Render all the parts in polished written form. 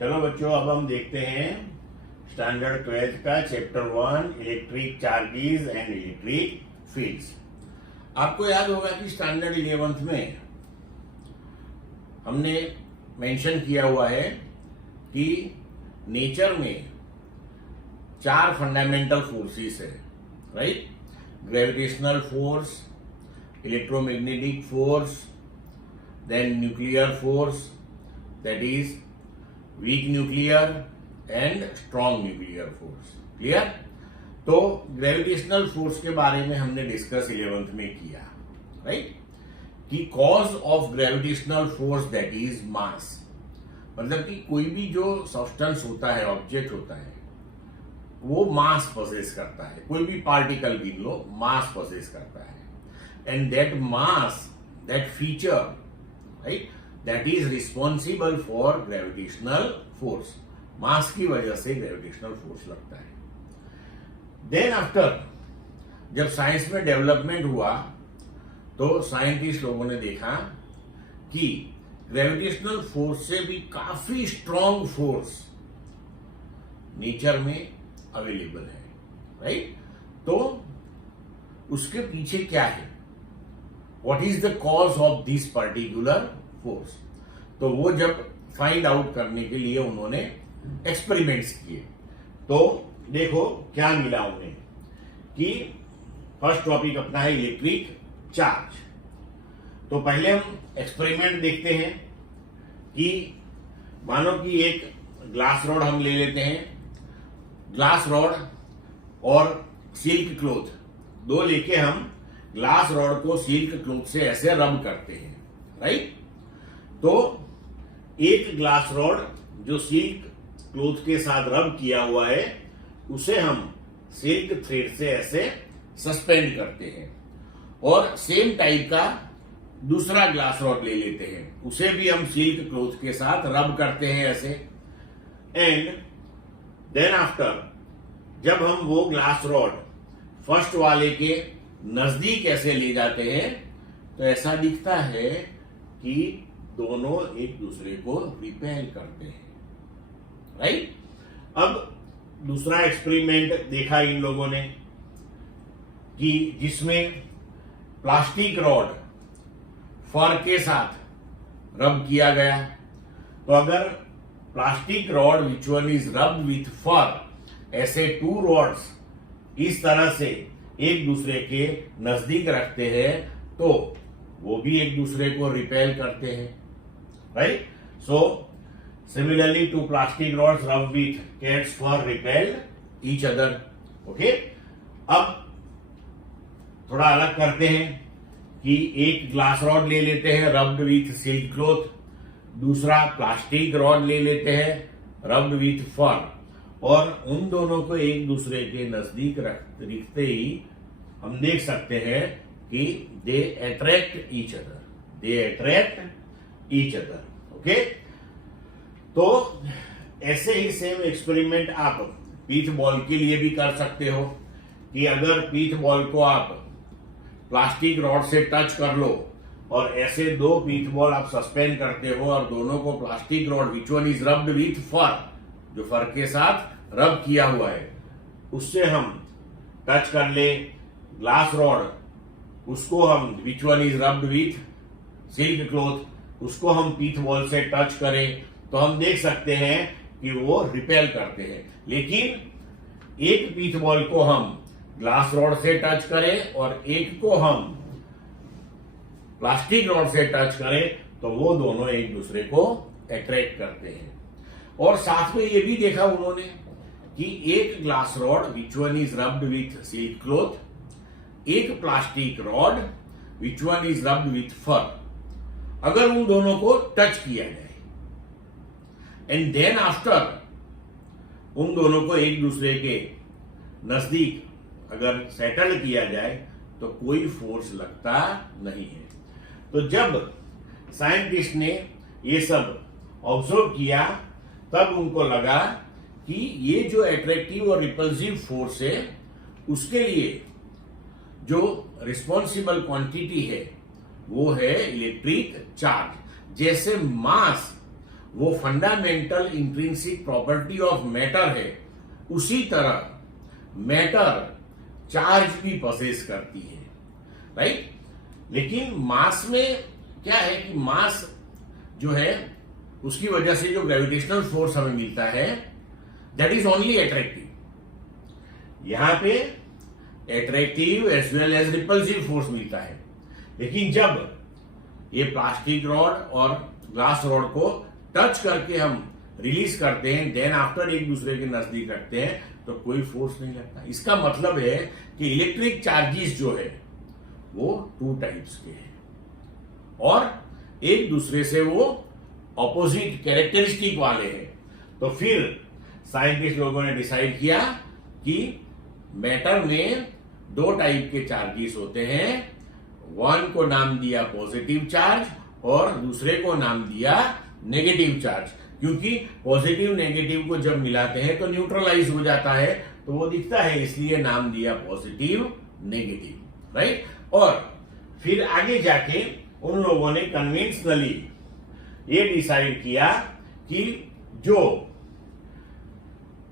चलो बच्चों, अब हम देखते हैं स्टैंडर्ड 12th का chapter 1 electric charges and electric fields. आपको याद होगा कि स्टैंडर्ड 11th में हमने मेंशन किया हुआ है कि नेचर में 4 फंडामेंटल फोर्सेस है, right? Gravitational force, electromagnetic force, then nuclear force, that is weak nuclear and strong nuclear force. Clear? तो ग्रेविटेशनल फोर्स के बारे में हमने डिस्कस 11th में किया, राइट? कि cause of gravitational force that is mass, मतलब कि कोई भी जो सब्सटेंस होता है, ऑब्जेक्ट होता है, वो मास पोसेस करता है। कोई भी पार्टिकल गिन लो, मास पोसेस करता है। And that mass, that feature, right, that is responsible for gravitational force. Mass की वजह से ग्रेविटेशनल फोर्स लगता है। देन आफ्टर जब साइंस में डेवलपमेंट हुआ तो साइंटिस्ट लोगों ने देखा कि ग्रेविटेशनल फोर्स से भी काफी स्ट्रॉन्ग फोर्स नेचर में अवेलेबल है, राइट? तो उसके पीछे क्या है? What is the cause of this particular force? तो वो जब फाइंड आउट करने के लिए उन्होंने एक्सपेरिमेंट्स किए, तो देखो क्या मिला उन्हें कि फर्स्ट टॉपिक अपना है इलेक्ट्रिक चार्ज। तो पहले हम एक्सपेरिमेंट देखते हैं कि मानो कि एक ग्लास रॉड हम ले लेते हैं। ग्लास रॉड और सिल्क क्लॉथ दो लेके हम ग्लास रॉड को सिल्क क्लॉथ से ऐसे रब करते हैं, राइट? तो एक ग्लास रॉड जो सिल्क क्लॉथ के साथ रब किया हुआ है, उसे हम सिल्क थ्रेड से ऐसे सस्पेंड करते हैं, और सेम टाइप का दूसरा ग्लास रॉड ले लेते हैं, उसे भी हम सिल्क क्लॉथ के साथ रब करते हैं ऐसे। एंड देन आफ्टर जब हम वो ग्लास रॉड फर्स्ट वाले के नजदीक ऐसे ले जाते हैं, तो ऐसा दिखता है कि दोनों एक दूसरे को रिपेल करते हैं, राइट? अब दूसरा एक्सपेरिमेंट देखा इन लोगों ने कि जिसमें प्लास्टिक रॉड फर के साथ रब किया गया। तो अगर plastic rod which one is rubbed with fur, ऐसे 2 रॉड्स इस तरह से एक दूसरे के नजदीक रखते हैं, तो वो भी एक दूसरे को रिपेल करते हैं, right? So similarly two plastic rods rub with cat's fur repel each other. Okay, अब थोड़ा अलग करते हैं कि एक ग्लास रॉड ले लेते हैं रब्ड विथ सिल्क क्लॉथ, दूसरा प्लास्टिक रॉड ले लेते हैं रब्ड विथ फर, और उन दोनों को एक दूसरे के नजदीक रखते ही हम देख सकते हैं कि they attract each other, they attract each other. Okay, तो ऐसे ही सेम एक्सपेरिमेंट आप पीच बॉल के लिए भी कर सकते हो कि अगर पीच बॉल को आप प्लास्टिक रॉड से टच कर लो और ऐसे 2 पीच बॉल आप सस्पेंड करते हो, और दोनों को plastic rod which one is rubbed with fur, जो फर के साथ रब किया हुआ है, उससे हम टच कर ले ग्लास रॉड, उसको हम विच one is rubbed with silk cloth, उसको हम पीच बॉल से टच करें, तो हम देख सकते हैं कि वो रिपेल करते हैं। लेकिन एक पीच बॉल को हम ग्लास रॉड से टच करें और एक को हम प्लास्टिक रॉड से टच करें, तो वो दोनों एक दूसरे को अट्रैक्ट करते हैं। और साथ में ये भी देखा उन्होंने कि एक glass rod which one is rubbed with silk cloth, एक plastic rod which one is rubbed with fur, अगर उन दोनों को टच किया जाए एंड देन आफ्टर उन दोनों को एक दूसरे के नजदीक अगर सेटल किया जाए, तो कोई फोर्स लगता नहीं है। तो जब साइंटिस्ट ने ये सब ऑब्जर्व किया, तब उनको लगा कि ये जो अट्रैक्टिव और रिपल्सिव फोर्स है, उसके लिए जो रिस्पॉन्सिबल क्वांटिटी है वो है इलेक्ट्रिक चार्ज। जैसे मास वो fundamental intrinsic property of matter है, उसी तरह मैटर चार्ज भी पॉसेस करती है, राइट। लेकिन मास में क्या है कि मास जो है उसकी वजह से जो ग्रेविटेशनल फोर्स हमें मिलता है दैट इज ओनली अट्रैक्टिव। यहां पे attractive as well as repulsive force मिलता है। लेकिन जब ये प्लास्टिक रॉड और ग्लास रॉड को टच करके हम रिलीज करते हैं, देन आफ्टर एक दूसरे के नजदीक रखते हैं, तो कोई फोर्स नहीं लगता। इसका मतलब है कि इलेक्ट्रिक चार्जेस जो है वो टू टाइप्स के हैं और एक दूसरे से वो ऑपोजिट कैरेक्टरिस्टिक वाले हैं। तो फिर साइंटिस्ट लोगों ने डिसाइड किया कि मैटर में दो टाइप के चार्जेस होते हैं, वन को नाम दिया पॉजिटिव चार्ज और दूसरे को नाम दिया नेगेटिव चार्ज, क्योंकि पॉजिटिव नेगेटिव को जब मिलाते हैं तो न्यूट्रलाइज हो जाता है, तो वो दिखता है, इसलिए नाम दिया पॉजिटिव नेगेटिव, राइट। और फिर आगे जाके उन लोगों ने कन्वेंशनली ये डिसाइड किया कि जो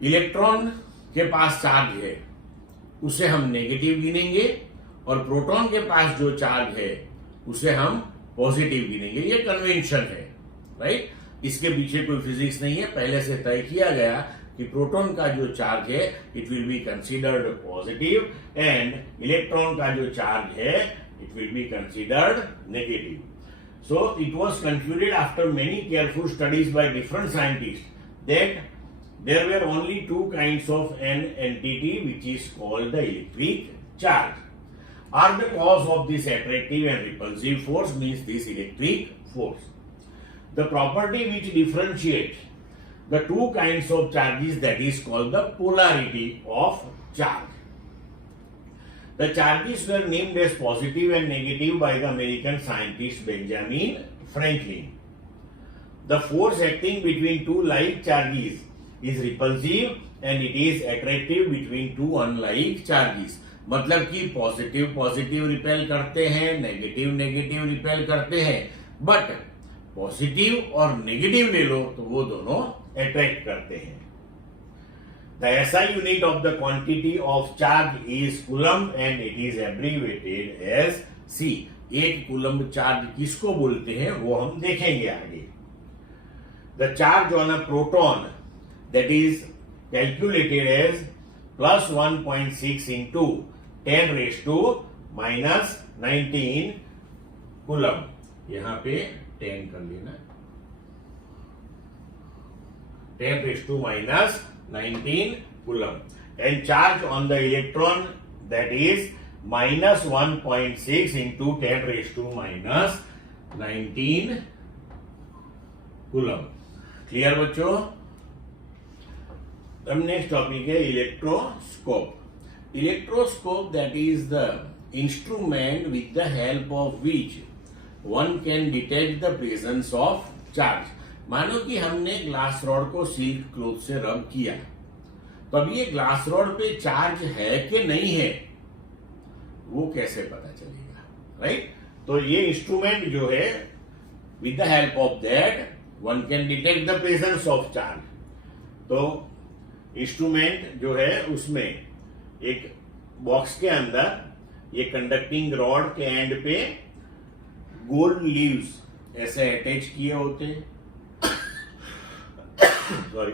इलेक्ट्रॉन के पास चार्ज है उसे हम नेगेटिव गिनेंगे और प्रोटॉन के पास जो चार्ज है उसे हम पॉजिटिव गिनेंगे। ये कन्वेंशन है, राइट। इसके पीछे कोई फिजिक्स नहीं है, पहले से तय किया गया कि प्रोटॉन का जो चार्ज है it will be considered positive and electron का जो चार्ज है it will be considered negative. So it was concluded after many careful studies by different scientists that there were only two kinds of an entity which is called the electric charge, are the cause of this attractive and repulsive force, means this electric force. The property which differentiates the two kinds of charges, that is called the polarity of charge. The charges were named as positive and negative by the American scientist Benjamin Franklin. The force acting between two like charges is repulsive and it is attractive between two unlike charges. मतलब कि positive positive repel करते हैं, negative negative repel करते हैं, but positive और negative ले लो तो वो दोनों अट्रैक्ट करते हैं। The SI unit of the quantity of charge is coulomb and it is abbreviated as C. एक कूलम्ब चार्ज किसको बोलते हैं वो हम देखेंगे आगे। The charge on a proton that is calculated as plus 1.6 into 10 raised to minus 19 coulomb, यहाँ पे 10 कर लेना, 10 raised to minus 19 coulomb, and charge on the electron that is minus 1.6 into 10 raised to minus 19 coulomb. Clear बच्चों? अब next topic है electroscope. Electroscope that is the instrument with the help of which one can detect the presence of charge. मानो कि हमने glass rod को silk cloth से रब किया, तो अब ये ग्लास रॉड पे चार्ज है कि नहीं है वो कैसे पता चलेगा, राइट। तो ये इंस्ट्रूमेंट जो है with the help of that one can detect the presence of charge. तो इंस्ट्रूमेंट जो है उसमें एक बॉक्स के अंदर ये कंडक्टिंग रॉड के एंड पे गोल्ड लीव्स ऐसे अटैच किए होते हैं, सॉरी,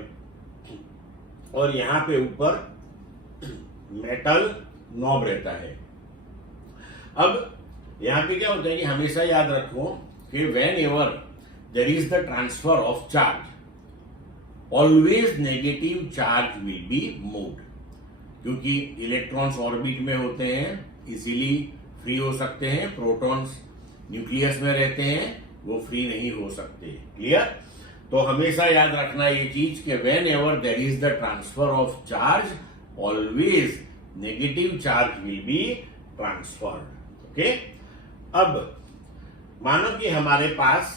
और यहां पे ऊपर मेटल नॉब रहता है। अब यहां पे क्या होता है कि हमेशा याद रखो कि whenever there is the transfer of charge always negative charge will be moved, क्योंकि इलेक्ट्रॉन्स ऑर्बिट में होते हैं, इजीली फ्री हो सकते हैं, प्रोटॉन्स न्यूक्लियस में रहते हैं, वो फ्री नहीं हो सकते। क्लियर? तो हमेशा याद रखना ये चीज कि whenever there is the transfer of charge always negative charge will be transferred. Okay, अब मानो कि हमारे पास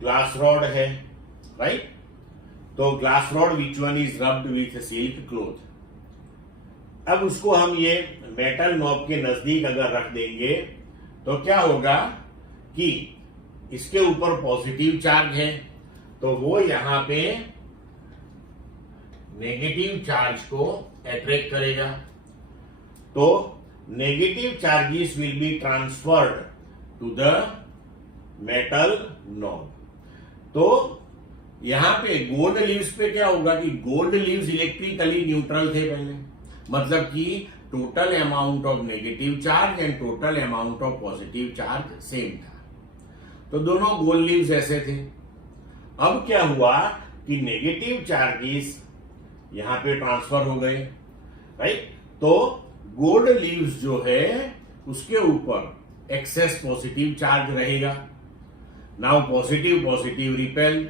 ग्लास रॉड है, राइट। तो glass rod which one is rubbed with silk cloth. अब उसको हम ये मेटल नॉब के नजदीक अगर रख देंगे तो क्या होगा कि इसके ऊपर पॉजिटिव चार्ज है तो वो यहां पे नेगेटिव चार्ज को अट्रैक्ट करेगा। तो negative charges will be transferred to the metal node. तो यहां पे गोल्ड लीव्स पे क्या होगा कि गोल्ड लीव्स इलेक्ट्रिकली न्यूट्रल थे पहले, मतलब कि total amount of negative charge and total amount of positive charge same था। तो दोनों गोल्ड लीव्स ऐसे थे। अब क्या हुआ कि नेगेटिव चार्जेस यहां पे ट्रांसफर हो गए, राइट। तो गोल्ड लीव्स जो है उसके ऊपर एक्सेस पॉजिटिव चार्ज रहेगा। नाउ पॉजिटिव पॉजिटिव रिपेल,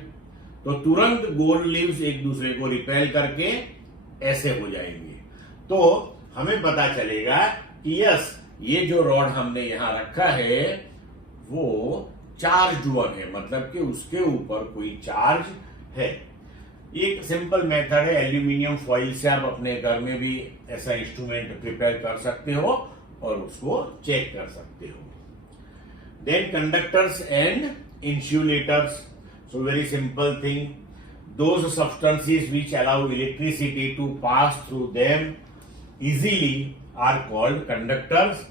तो तुरंत गोल्ड लीव्स एक दूसरे को रिपेल करके ऐसे हो जाएंगे। तो हमें पता चलेगा कि यस, ये जो रॉड हमने यहां रखा है वो चार्ज वन है, मतलब कि उसके ऊपर कोई चार्ज है। एक सिंपल मेथड है, एल्यूमिनियम फॉइल से आप अपने घर में भी ऐसा इंस्ट्रूमेंट प्रिपेयर कर सकते हो और उसको चेक कर सकते हो। Then conductors and insulators, so very simple thing, those substances which allow electricity to pass through them easily are called conductors,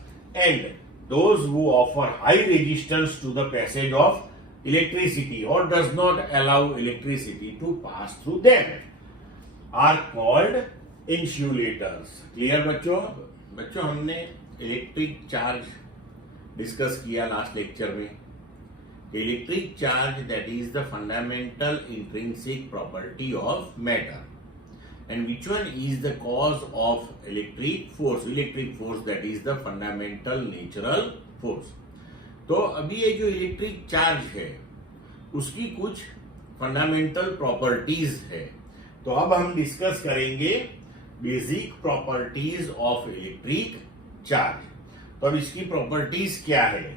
and those who offer high resistance to the passage of electricity or does not allow electricity to pass through them are called insulators. Clear बच्चों हमने electric charge discuss किया last lecture में। Electric charge, that is the fundamental intrinsic property of matter, and which one is the cause of electric force? Electric force, that is the fundamental natural force. तो अभी ये जो electric charge है उसकी कुछ fundamental properties है। तो अब हम डिस्कस करेंगे basic properties of electric charge. तो अब इसकी प्रॉपर्टीज क्या है?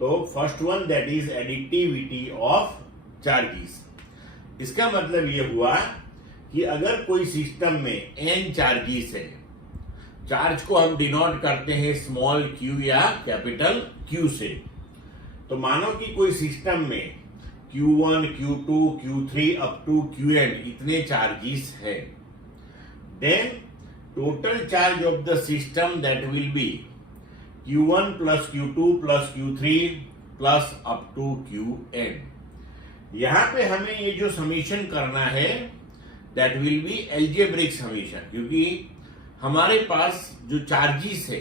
तो first one, that is additivity of charges. इसका मतलब ये हुआ कि अगर कोई सिस्टम में n चार्जेस है, चार्ज को हम डिनोट करते हैं स्मॉल q या कैपिटल Q से। तो मानो कि कोई सिस्टम में Q1, Q2, Q3 up to Qn इतने चार्जेस है, then total charge of the system that will be Q1 plus Q2 plus Q3 plus up to Qn। यहां पे हमें ये जो समीशन करना है that will B algebraic summation, क्योंकि हमारे पास जो चार्जेस है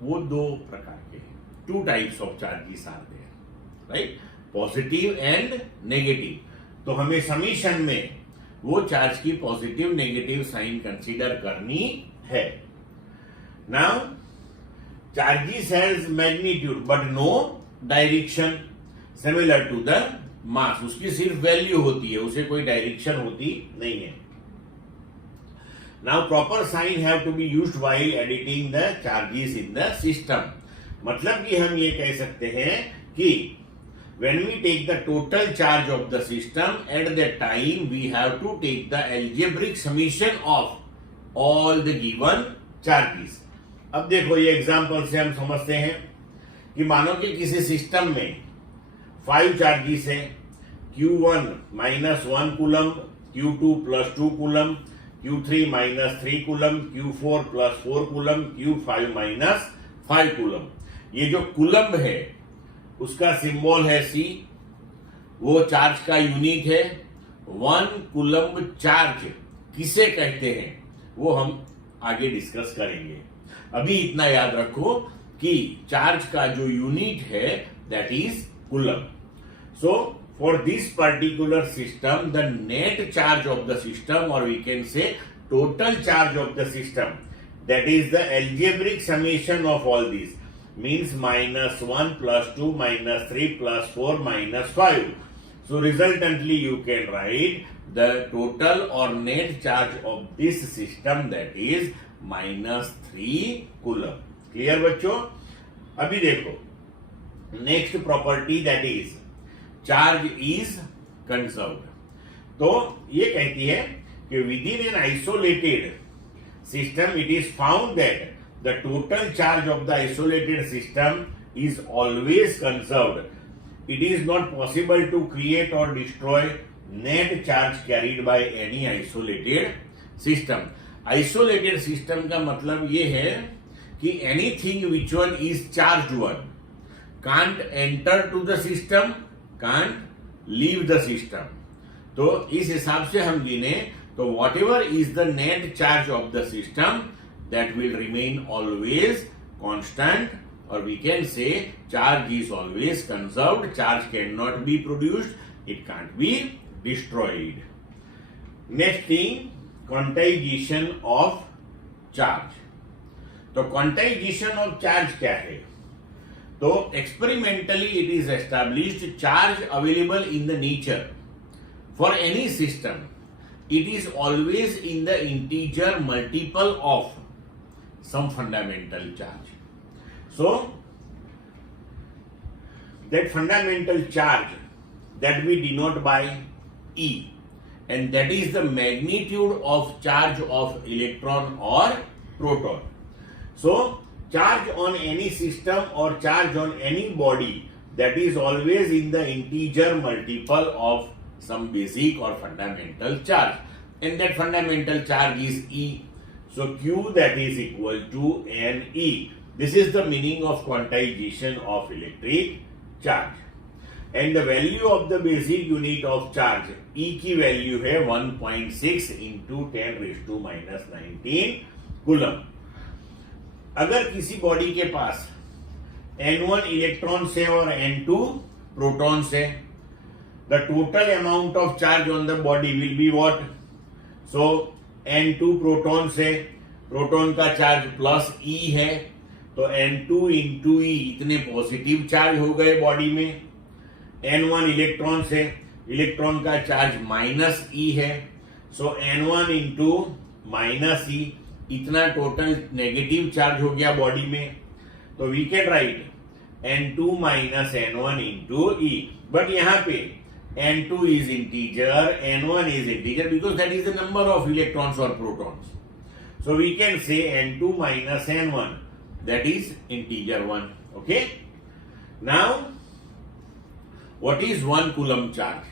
वो दो प्रकार के हैं, टू टाइप्स ऑफ चार्जेस आते हैं, राइट, पॉजिटिव एंड नेगेटिव। तो हमें समीशन में वो चार्ज की पॉजिटिव नेगेटिव साइन कंसीडर करनी है। Now charges has magnitude but no direction similar to the mass, उसकी सिर्फ वैल्यू होती है, उसे कोई डायरेक्शन होती नहीं है। Now proper sign have to be used while editing the charges in the system, मतलब कि हम ये कह सकते हैं कि when we take the total charge of the system at that time we have to take the algebraic summation of all the given charges। अब देखो ये एग्जांपल से हम समझते हैं कि मानो कि किसी सिस्टम में 5 चार्जेस हैं, Q1 minus 1 coulomb, Q2 plus 2 coulomb, Q3 minus 3 coulomb, Q4 plus 4 coulomb, Q5 minus 5 coulomb. ये जो कूलम है उसका सिंबल है C, वो चार्ज का यूनिट है। 1 कूलम चार्ज किसे कहते हैं वो हम आगे डिस्कस करेंगे। अभी इतना याद रखो कि चार्ज का जो यूनिट है that is coulomb. So for this particular system the net charge of the system, और we can say total charge of the system, that is the algebraic summation of all this, means -1 + 2 -3 + 4 -5। So resultantly you can write the total or net charge of this system, that is -3 coulomb. Clear बच्चों? अभी देखो next property that is charge is conserved. तो ये कहती है कि with in an isolated system it is found that the total charge of the isolated system is always conserved it is not possible to create or destroy net charge carried by any isolated system. Isolated system का मतलब ये है कि anything which one is charged one can't enter to the system, can't leave the system. तो इस हिसाब से हम गिने तो whatever is the net charge of the system that will remain always constant, or we can say charge is always conserved, charge cannot be produced, it can't be destroyed. Next thing, quantization of charge. तो quantization of charge क्या है? तो experimentally it is established charge available in the nature for any system, it is always in the integer multiple of some fundamental charge. So that fundamental charge that we denote by E, and that is the magnitude of charge of electron or proton. So charge on any system or charge on any body, that is always in the integer multiple of some basic or fundamental charge, and that fundamental charge is E. So Q that is equal to NE. This is the meaning of quantization of electric charge. And the value of the basic unit of charge, E की value है 1.6 into 10⁻⁻19 coulomb. अगर किसी body के पास N1 electron से और N2 proton से, the total amount of charge on the body will be what? So N2 proton से, proton का चार्ज प्लस E है, तो N2 इंटू E इतने पॉजिटिव चार्ज हो गए बॉडी में. N1 इलेक्ट्रॉन से, इलेक्ट्रॉन का चार्ज माइनस E है, so N1 into minus E इतना टोटल नेगेटिव चार्ज हो गया बॉडी में. तो we can write N2 minus N1 into E. But यहाँ पे N2 is integer, N1 is integer because that is the number of electrons or protons. So we can say N2 minus N1, that is integer 1. Okay. Now, what is 1 coulomb charge?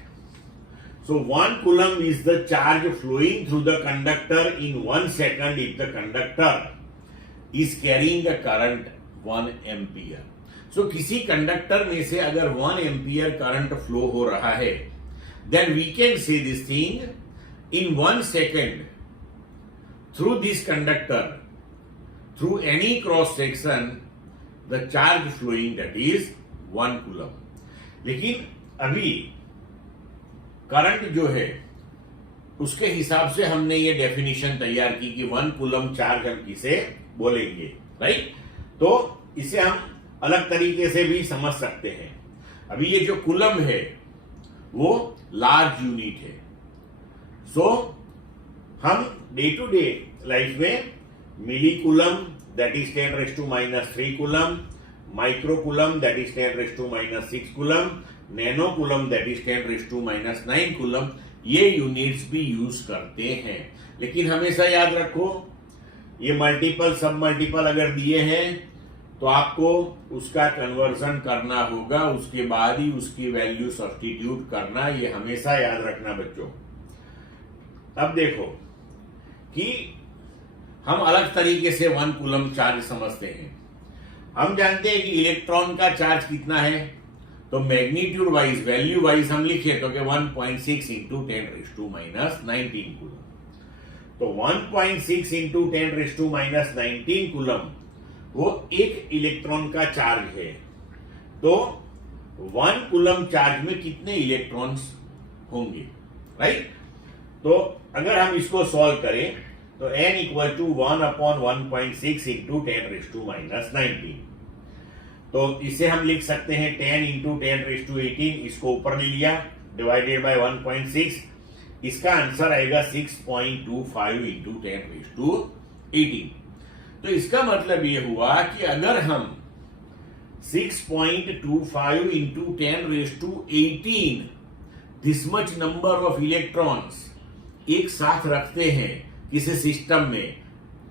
So 1 coulomb is the charge flowing through the conductor in 1 second if the conductor is carrying the current 1 ampere. So किसी conductor में से अगर 1 ampere current flow हो रहा है, then we can say this thing in 1 second through this conductor, through any cross section, the charge flowing that is 1 coulomb. लेकिन अभी current जो है उसके हिसाब से हमने ये डेफिनेशन तैयार की कि 1 कूलम चार्ज हम किसे बोलेंगे, राइट? तो इसे हम अलग तरीके से भी समझ सकते हैं. अभी ये जो कूलम है वो लार्ज यूनिट है. सो हम डे टू डे लाइफ में milli coulomb that is 10⁻³ coulomb, micro coulomb that is 10⁻⁻6 coulomb, nano coulomb that is 10⁻⁹ coulomb, ये यूनिट्स भी यूज करते हैं. लेकिन हमेशा याद रखो, ये मल्टीपल सब मल्टीपल अगर दिए हैं तो आपको उसका कन्वर्जन करना होगा, उसके बाद ही उसकी वैल्यू सब्स्टिट्यूट करना, ये हमेशा याद रखना बच्चों. अब देखो कि हम अलग तरीके से 1 कूलम चार्ज समझते हैं. हम जानते हैं कि इलेक्ट्रॉन का चार्ज कितना है, तो मैग्नीट्यूड वाइज वैल्यू वाइज हम लिखे तो 1.6 इंटू 10⁻⁻19 कूलम. तो 1.6 इंटू 10⁻⁻19 कूलम वो एक इलेक्ट्रॉन का चार्ज है. तो 1 कूलम चार्ज में कितने इलेक्ट्रॉन्स होंगे, राइट? तो अगर हम इसको सॉल्व करें तो n इक्वल टू 1/1.6 इंटू 10⁻⁻19. तो इसे हम लिख सकते हैं 10 इंटू 10⁻18, इसको ऊपर ले लिया, डिवाइडेड बाय 1.6. इसका आंसर आएगा 6.25 इंटू 10⁻18. तो इसका मतलब ये हुआ कि अगर हम 6.25 into 10⁻18 this much number of electrons एक साथ रखते हैं किसी सिस्टम में,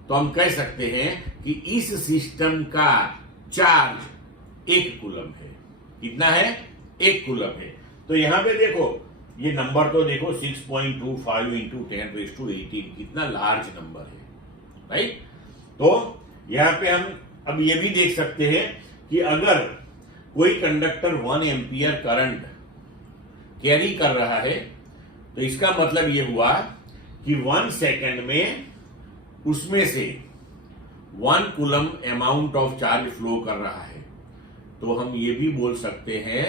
तो हम कह सकते हैं कि इस सिस्टम का चार्ज 1 कूलम है. कितना है? 1 कूलम है। तो यहां पे देखो ये नंबर तो देखो 6.25 इंटू 10⁻18 कितना लार्ज नंबर है, राइट। तो यहां पे हम अब ये भी देख सकते हैं कि अगर कोई कंडक्टर 1 एम्पियर करंट कैरी कर रहा है तो इसका मतलब ये हुआ कि 1 सेकंड में उसमें से 1 coulomb amount of charge flow कर रहा है। तो हम ये भी बोल सकते हैं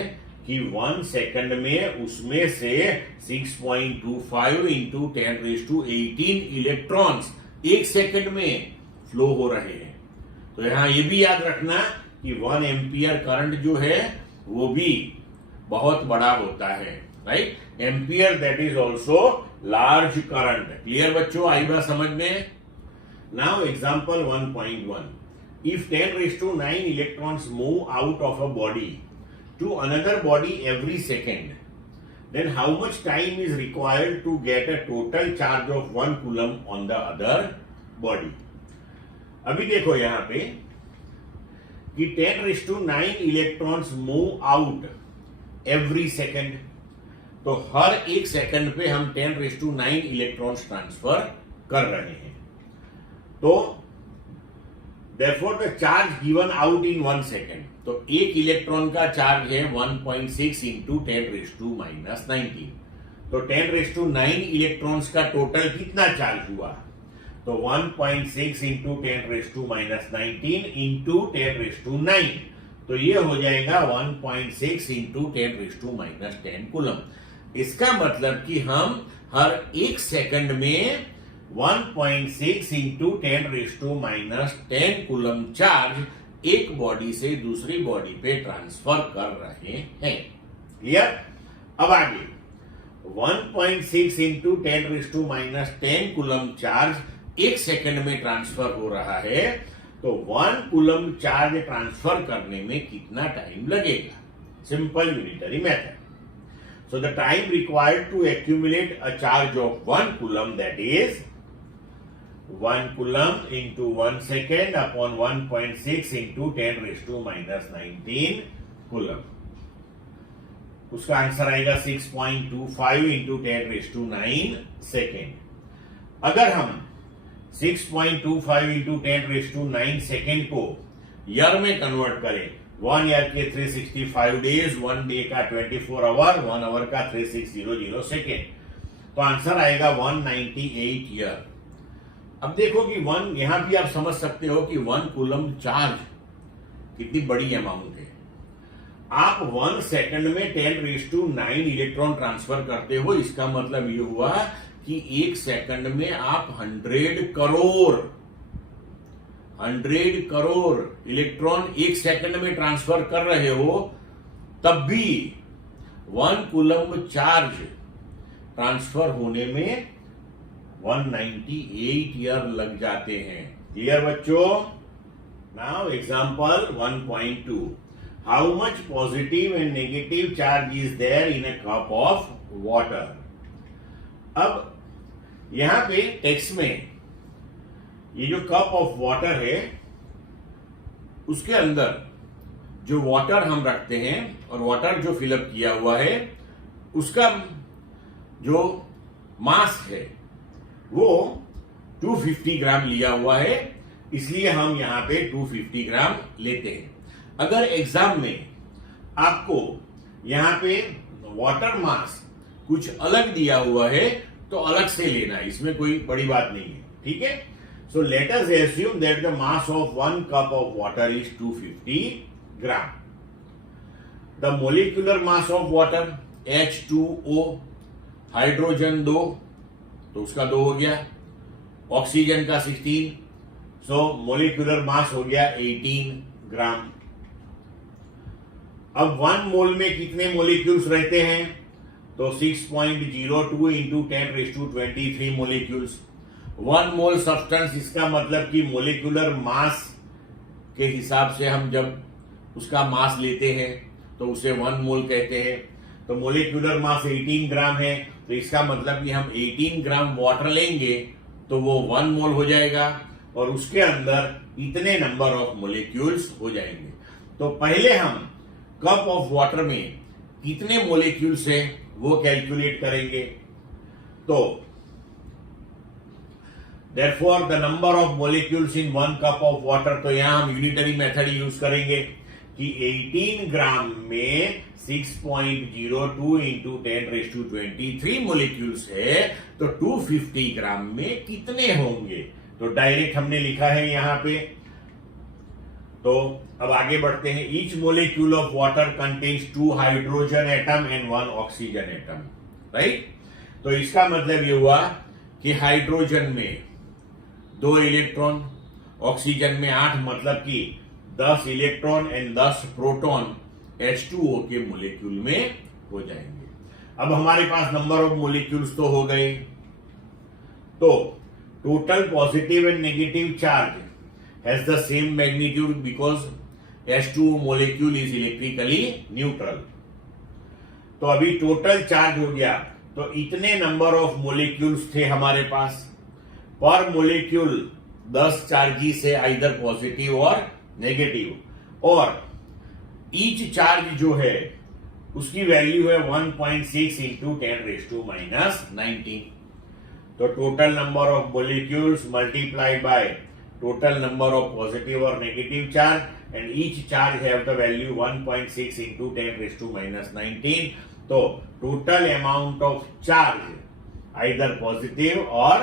कि 1 सेकंड में उसमें से 6.25 इंटू 10⁻18 इलेक्ट्रॉन्स 1 सेकंड में फ्लो हो रहे हैं। तो यहां ये भी याद रखना कि 1 एम्पियर करंट जो है वो भी बहुत बड़ा होता है, right. Ampere that is also large current. Clear बच्चों, आई बात समझ में। Now example 1.1, if 10⁻9 electrons move out of a body to another body every second, then how much time is required to get a total charge of 1 coulomb on the other body? अभी देखो यहां पे कि 10⁻9 electrons move out every second. तो हर 1 second पे हम 10⁻9 electrons transfer कर रहे हैं। तो therefore the charge given out in 1 second, तो 1 इलेक्ट्रॉन का चार्ज है 1.6 इंटू 10⁻⁻19। तो 10⁻9 इलेक्ट्रॉन्स का टोटल कितना चार्ज हुआ? तो 1.6 इंटू 10⁻⁻19 इंटू 10⁻9, तो ये हो जाएगा 1.6 इंटू 10⁻⁻10 कूलम। इसका मतलब कि हम हर 1 सेकंड में 1.6 इंटू 10⁻⁻10 कूलम चार्ज एक बॉडी से दूसरी बॉडी पे ट्रांसफर कर रहे हैं। क्लियर? अब आगे 1.6 इंटू 10⁻⁻10 कूलम चार्ज 1 सेकंड में ट्रांसफर हो रहा है, तो 1 कूलम चार्ज ट्रांसफर करने में कितना टाइम लगेगा? Simple unitary method. So the time required to accumulate a charge of 1 coulomb, that is 1 coulomb into 1 second upon 1.6 into 10⁻⁻19 coulomb. उसका आंसर आएगा 6.25 into 10⁻9 सेकेंड। अगर हम 6.25 into 10⁻9 सेकेंड को ईयर में कन्वर्ट करें, 1 ईयर के 365 डेज, 1 डे का 24 our, 1 our का 3600 सेकेंड, तो आंसर आएगा 198 ईयर। अब देखो कि 1 यहां भी आप समझ सकते हो कि 1 कूलम चार्ज कितनी बड़ी अमाउंट है। आप 1 सेकंड में 10⁻9 इलेक्ट्रॉन ट्रांसफर करते हो, इसका मतलब ये हुआ कि 1 सेकंड में आप 100 करोड़ इलेक्ट्रॉन 1 सेकंड में ट्रांसफर कर रहे हो, तब भी 1 कूलम चार्ज ट्रांसफर होने में 198 ईयर लग जाते हैं। क्लियर बच्चों? Now example 1.2, how much positive and negative charge is there in a cup of water. अब यहां पे टेक्स्ट में ये जो कप ऑफ वाटर है उसके अंदर जो वाटर हम रखते हैं और वाटर जो फिलअप किया हुआ है उसका जो मास है वो 250 ग्राम लिया हुआ है, इसलिए हम यहां पे 250 ग्राम लेते हैं। अगर एग्जाम में आपको यहां पे वाटर मास कुछ अलग दिया हुआ है तो अलग से लेना, इसमें कोई बड़ी बात नहीं है। ठीक है? So let us assume that the mass of 1 cup of water is 250 gram. The molecular mass of water H2O, hydrogen 2, तो उसका 2 हो गया, ऑक्सीजन का 16, सो मोलिकुलर मास हो गया 18 ग्राम। अब 1 मोल में कितने मोलिक्यूल्स रहते हैं? तो 6.02 इंटू 10⁻23 मोलिक्यूल्स। 1 मोल सब्सटेंस, इसका मतलब कि मोलिकुलर मास के हिसाब से हम जब उसका मास लेते हैं तो उसे 1 मोल कहते हैं। तो मोलिकुलर मास 18 ग्राम है, तो इसका मतलब कि हम 18 ग्राम वाटर लेंगे तो वो 1 मोल हो जाएगा और उसके अंदर इतने नंबर ऑफ मोलिक्यूल्स हो जाएंगे। तो पहले हम कप ऑफ वाटर में कितने मोलिक्यूल्स है वो कैलकुलेट करेंगे। तो therefore the number of molecules in 1 cup of water, तो यहां हम यूनिटरी मेथड यूज करेंगे कि 18 ग्राम में 6.02 इंटू 10⁻23 मोलिक्यूल्स है, तो 250 ग्राम में कितने होंगे। तो डायरेक्ट हमने लिखा है यहां पे। तो अब आगे बढ़ते हैं। Each molecule of water contains 2 hydrogen atom and 1 oxygen atom, right. तो इसका मतलब ये हुआ कि हाइड्रोजन में 2 इलेक्ट्रॉन, ऑक्सीजन में 8, मतलब कि 10 इलेक्ट्रॉन एंड 10 प्रोटॉन H2O के मोलिक्यूल में हो जाएंगे। अब हमारे पास नंबर ऑफ मोलिक्यूल्स तो हो गए। तो total positive and negative charge has the same magnitude because H2O molecule is electrically neutral. तो अभी टोटल चार्ज हो गया, तो इतने नंबर ऑफ मोलिक्यूल्स थे हमारे पास। पर मोलिक्यूल 10 चार्जेस है, आइदर पॉजिटिव और नेगेटिव, और ईच चार्ज जो है उसकी वैल्यू है 1.6 इंटू 10⁻⁻19। तो total number of molecules multiplied by total number of positive और negative charge, and each charge have the value 1.6 into 10⁻⁻19। तो total amount of charge either positive और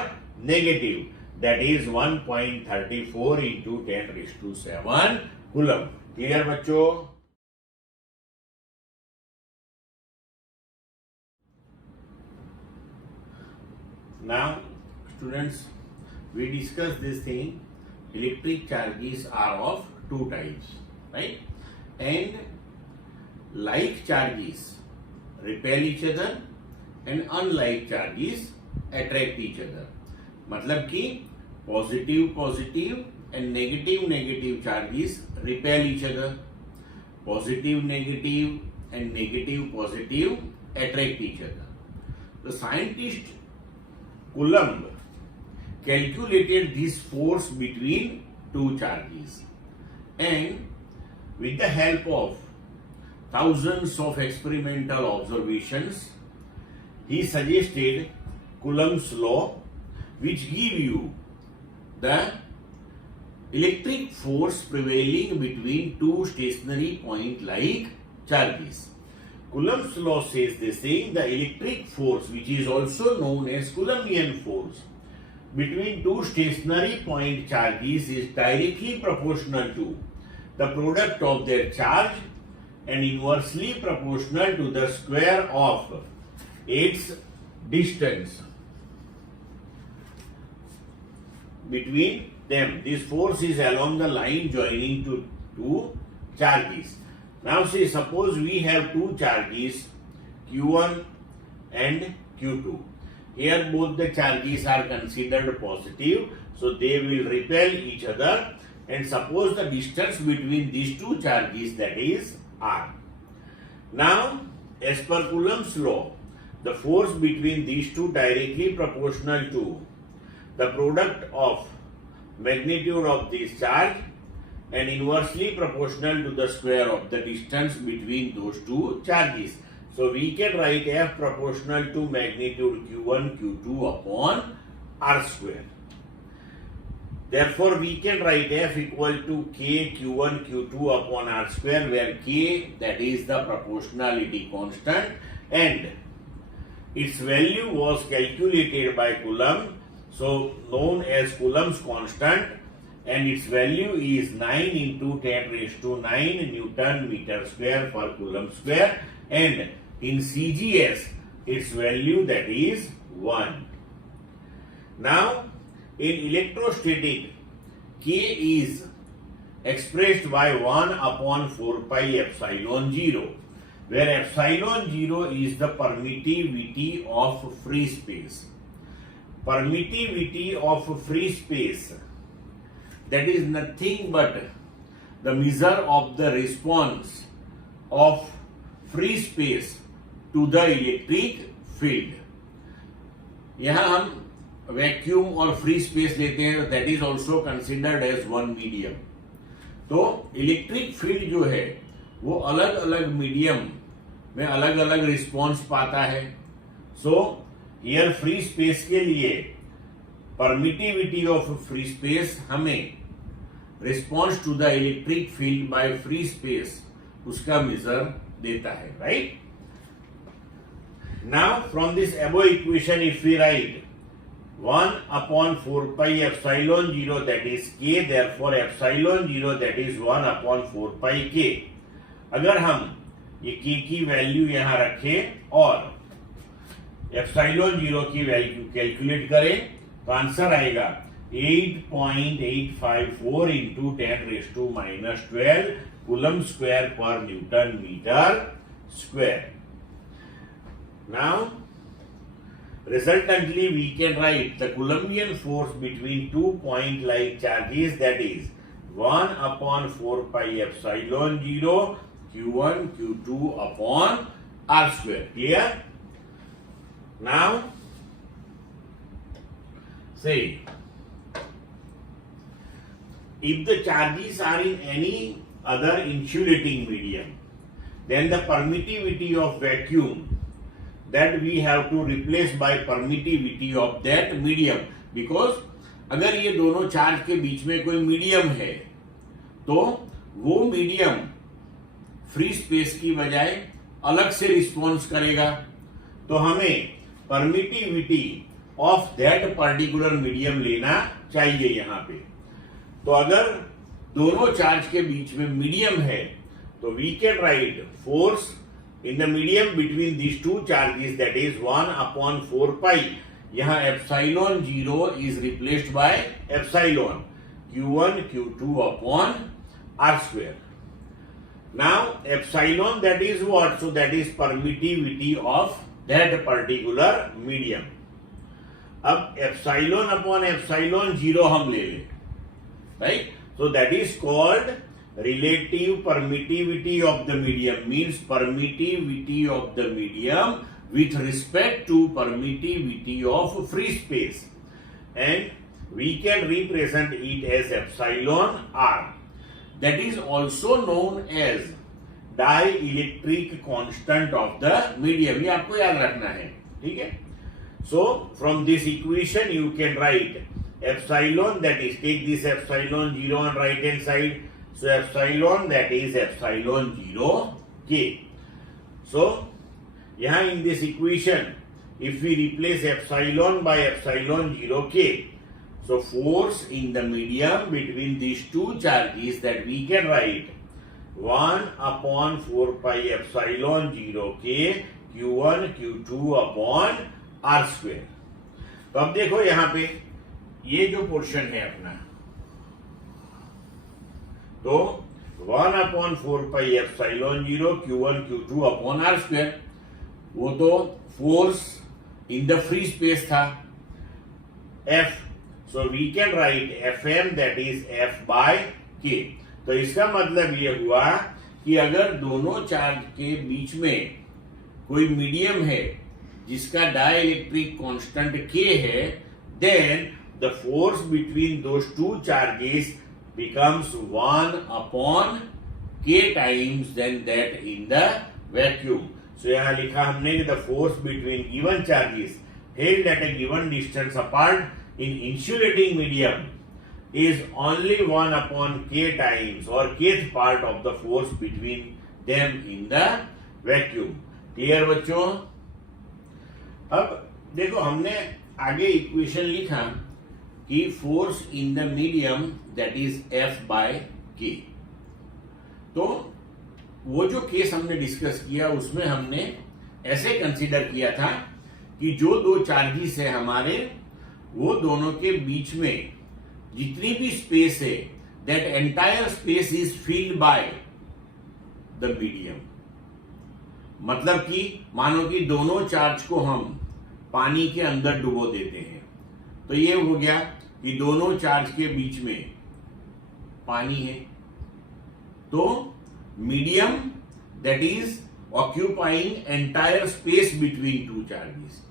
नेगेटिव, that is 1.34 into 10⁻7 कूलम। Clear बच्चों? Now students, we discuss this thing. Electric charges are of 2 types, right? And like charges repel each other and unlike charges attract each other. मतलब कि positive positive and negative negative charges repel each other, positive negative and negative positive attract each other. The scientist Coulomb calculated this force between 2 charges, and with the help of thousands of experimental observations, he suggested Coulomb's law, which give you the electric force prevailing between 2 stationary point-like charges. Coulomb's law says this thing: the electric force, which is also known as Coulombian force, between 2 stationary point charges is directly proportional to the product of their charge and inversely proportional to the square of its distance between them. This force is along the line joining to 2 charges. Now say suppose we have 2 charges Q1 and Q2. Here both the charges are considered positive, so they will repel each other, and suppose the distance between these 2 charges, that is R. Now as per Coulomb's law, the force between these 2 directly proportional to the product of magnitude of this charge and inversely proportional to the square of the distance between those 2 charges. So we can write F proportional to magnitude Q1 Q2 upon R square. Therefore we can write F equal to K Q1 Q2 upon R square, where K, that is the proportionality constant, and its value was calculated by Coulomb, so known as Coulomb's constant, and its value is 9 into 10⁻9 Newton meter square per Coulomb square, and in CGS its value, that is 1. Now in electrostatic, K is expressed by 1 upon 4 pi epsilon 0, where epsilon 0 is the permittivity of free space. Permittivity of free space, that is nothing but the measure of the response of free space to the electric field. यहाँ हम vacuum और free space लेते हैं, that is also considered as one medium. तो electric field जो है वो अलग अलग मीडियम में अलग अलग रिस्पॉन्स पाता है। सो हियर फ्री स्पेस के लिए परमिटिविटी ऑफ फ्री स्पेस हमें response to the electric field by free space उसका मेजर देता है, right. Now from this above equation if we write 1/4 pi epsilon 0 that is k, therefore epsilon 0 that is 1/4 pi k। अगर हम ये k की value यहां रखें और एप्सिलॉन 0 की वैल्यू कैलकुलेट करें तो आंसर आएगा 8.854 into 10⁻⁻12 coulomb square per newton metre square. Now resultantly we can write the Coulombian force between 2 point-like charges, that is 1/4 pi epsilon 0 q1 q2 upon r square. Clear? Now say if the charges are in any other insulating medium, then the permittivity of vacuum that we have to replace by permittivity of that medium, because अगर ये दोनों charge के बीच में कोई medium है तो वो medium free space की बजाय अलग से रिस्पॉन्स करेगा, तो हमें permittivity of that particular medium लेना चाहिए यहां पे। तो अगर दोनों चार्ज के बीच में मीडियम है तो we can write force in the medium between these two charges, that is 1/4 pi, यहाँ epsilon 0 is replaced by epsilon q1 q2 upon r square. Now epsilon, that is what? So that is permittivity of that particular medium. अब epsilon upon epsilon 0 हम ले लें, right? So that is called relative permittivity of the medium, means permittivity of the medium with respect to permittivity of free space, and we can represent it as epsilon r. That is also known as dielectric constant of the medium. ये आपको याद रखना है, ठीक है। So from this equation you can write epsilon, that is, take this epsilon 0 on right hand side. So epsilon, that is epsilon 0 k. So यहाँ in this equation if we replace epsilon by epsilon 0 k, so force in the medium between these two charges, that we can write 1/4 pi epsilon 0 k q1 q2 upon r square। तो अब देखो यहाँ पे ये जो portion है अपना, तो 1/4 pi epsilon 0 q1 q2 upon r square, वो तो force in the free space था F, so we can write Fm, that is F by K। तो इसका मतलब ये हुआ कि अगर दोनों चार्ज के बीच में कोई मीडियम है जिसका डाइलेक्ट्रिक कांस्टेंट K है, then the force between those two charges becomes 1/k times than that in the vacuum. So यहाँ लिखा हमने the force between given charges held at a given distance apart in insulating medium is only 1/k times or kth part of the force between them in the vacuum. Clear बच्चों? अब देखो हमने आगे equation लिखा कि force in the medium that is F by K। तो वो जो केस हमने डिस्कस किया उसमें हमने ऐसे कंसीडर किया था कि जो दो चार्जेस है हमारे, वो दोनों के बीच में जितनी भी स्पेस है, that entire space is filled by the medium. मतलब कि मानो कि दोनों चार्ज को हम पानी के अंदर डुबो देते हैं, तो ये हो गया कि दोनों चार्ज के बीच में पानी है, तो medium that is occupying entire space between two charges.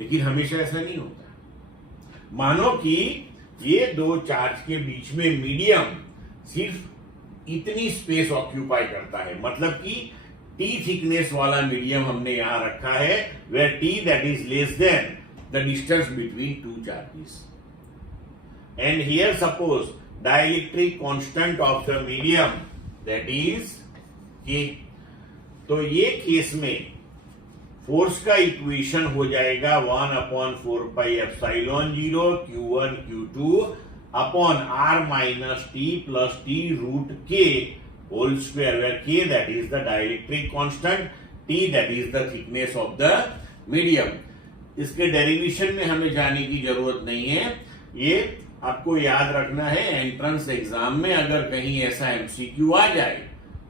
लेकिन हमेशा ऐसा नहीं होता। मानो कि ये दो चार्ज के बीच में मीडियम सिर्फ इतनी स्पेस ऑक्यूपाई करता है, मतलब कि टी थिकनेस वाला मीडियम हमने यहां रखा है, where T that is less than the distance between two charges. And here suppose dielectric constant of the medium that is K. तो ये केस में फोर्स का इक्वेशन हो जाएगा 1/4πε0 Q1 Q2 upon R minus T plus T root K whole square, where K that is the dielectric constant, T that is the thickness of the medium. इसके derivation में हमें जाने की जरूरत नहीं है, ये आपको याद रखना है. एंट्रेंस एग्जाम में अगर कहीं ऐसा एमसीक्यू आ जाए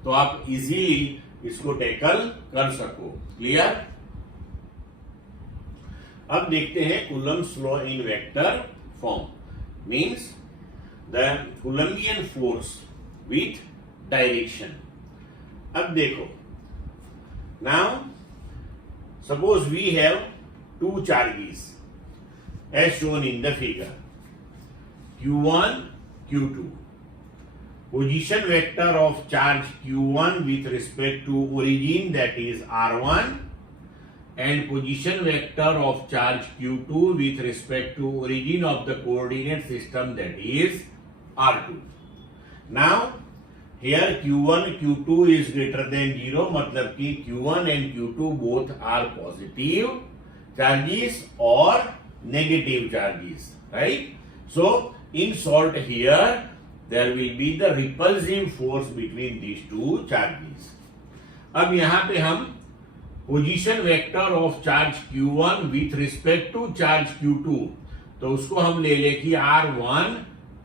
तो आप इजीली इसको टैकल कर सको. क्लियर? अब देखते हैं Coulomb's law in vector form. Means the Coulombian force with direction. अब देखो, now suppose we have two charges as shown in the figure Q1 Q2. Position vector of charge Q1 with respect to origin that is R1 and position vector of charge Q2 with respect to origin of the coordinate system that is R2. Now here Q1 Q2 is greater than 0, मतलब कि Q1 and Q2 both are positive charges or negative charges, right? So in short here there will be the repulsive force between these two charges. अब यहां पे हम position vector of charge Q1 with respect to charge Q2, तो उसको हम ले ले कि R12.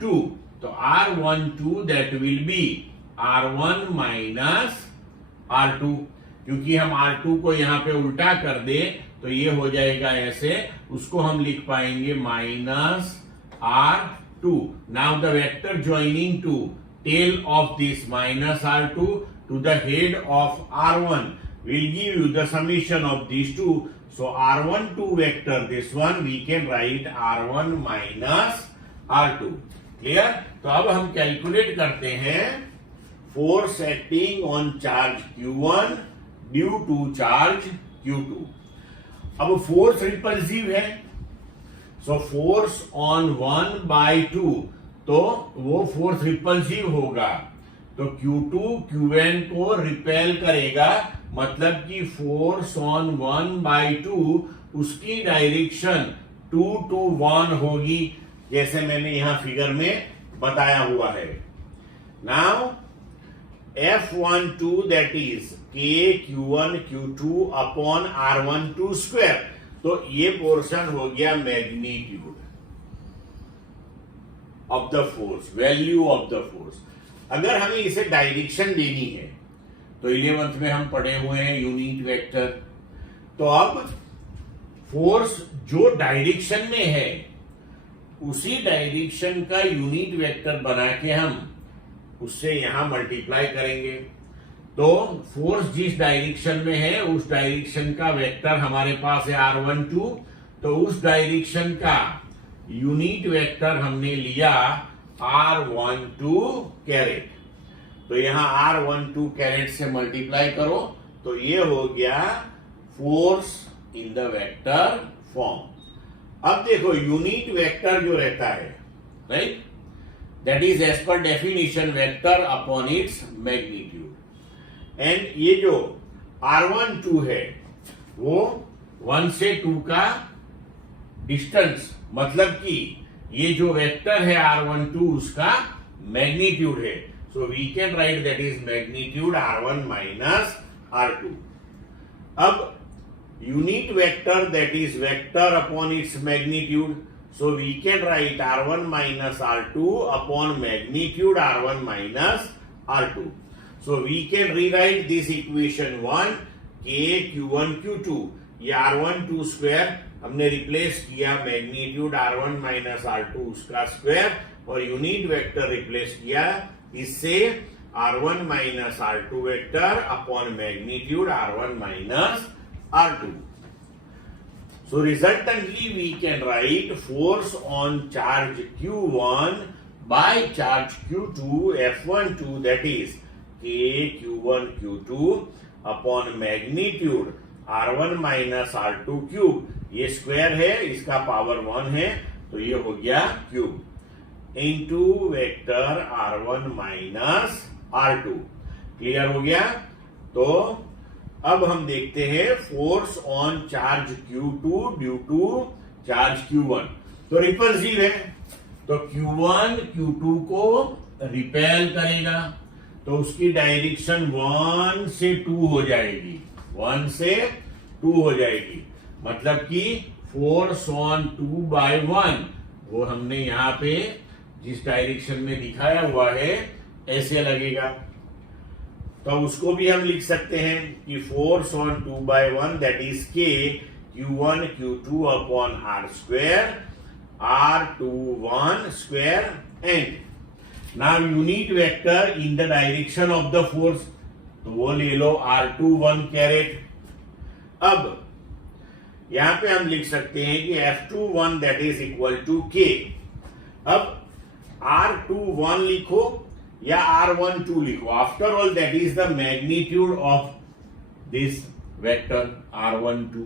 तो R12 that will B R1 minus R2. क्योंकि हम R2 को यहां पे उल्टा कर दे तो ये हो जाएगा ऐसे, उसको हम लिख पाएंगे minus R2. Now the vector joining to tail of this minus R2 to the head of R1 will give you the summation of these two. So R12 vector, this one we can write R1 minus R2. Clear? तो अब हम calculate करते हैं force acting on charge Q1 due to charge Q2. अब force repulsive है, so force on 1/2, तो वो force repulsive होगा. तो Q2 Q1 को रिपेल करेगा, मतलब कि फोर्स ऑन 1/2 उसकी डायरेक्शन 2 to 1 होगी, जैसे मैंने यहां फिगर में बताया हुआ है. Now F12 that is K Q1 Q2 upon R12 square. तो ये पोर्शन हो गया magnitude of the force, value of the force. अगर हमें इसे डायरेक्शन देनी है तो 11th में हम पढ़े हुए हैं यूनिट वेक्टर. तो अब फोर्स जो डायरेक्शन में है उसी डायरेक्शन का यूनिट वेक्टर बना के हम उससे यहां मल्टीप्लाई करेंगे. तो फोर्स जिस डायरेक्शन में है उस डायरेक्शन का वेक्टर हमारे पास है R12, तो उस डायरेक्शन का यूनिट वेक्टर हमने लिया R12 कैरेट. तो यहां R12 कैरेट से मल्टीप्लाई करो तो ये हो गया force in the vector form. अब देखो यूनिट वेक्टर जो रहता है, right, that is as per definition vector upon its magnitude. And ये जो R12 है वो 1 से 2 का डिस्टेंस, मतलब कि ये जो वेक्टर है R12 उसका मैग्नीट्यूड है. So we can write that is magnitude R1 minus R2. अब unit vector that is vector upon its magnitude. So we can write R1 minus R2 upon magnitude R1 minus R2. So we can rewrite this equation 1 K Q1 Q2. ये R12 square हमने replace किया magnitude R1 minus R2 उसका square, और unit vector replace किया इससे R1 minus R2 vector upon magnitude R1 minus R2. So resultantly we can write force on charge Q1 by charge Q2 F12 that is K Q1 Q2 upon magnitude R1 minus R2 cube, ये square है, इसका power 1 है, तो ये हो गया cube into vector R1 minus R2। Clear हो गया। तो अब हम देखते हैं force on charge Q2 due to charge Q1। तो रिपल्सिव है, तो Q1 Q2 को रिपेल करेगा, तो उसकी डायरेक्शन 1 से 2 हो जाएगी, 1 से 2 हो जाएगी। मतलब कि फोर्स ऑन 2/1 वो हमने यहां पे जिस डायरेक्शन में दिखाया हुआ है ऐसे लगेगा। तो उसको भी हम लिख सकते हैं कि force on 2/1 that is K Q1 Q2 upon R square R21 square and now unit vector in the direction of the force, तो वो ले लो R21 कैरेट। अब यहां पे हम लिख सकते हैं कि F21 that is equal to K। अब R21 लिखो या R12 लिखो, after all that is the magnitude of this vector R12।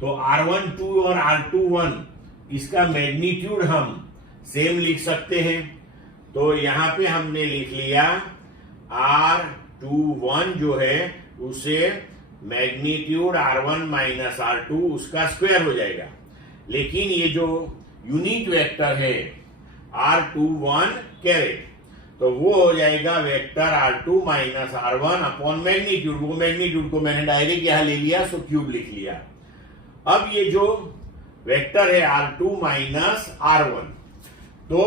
तो R12 और R21 इसका मैग्नीट्यूड हम सेम लिख सकते हैं। तो यहां पे हमने लिख लिया R21 जो है उसे मैग्नीट्यूड R1 माइनस R2 उसका स्क्वायर हो जाएगा। लेकिन ये जो यूनिट वेक्टर है R21 कैरेट, तो वो हो जाएगा vector R2 minus R1 upon magnitude. वो मैग्नीट्यूड को मैंने डायरेक्ट यहां ले लिया, सो क्यूब लिख लिया। अब ये जो वेक्टर है R2 माइनस R1, तो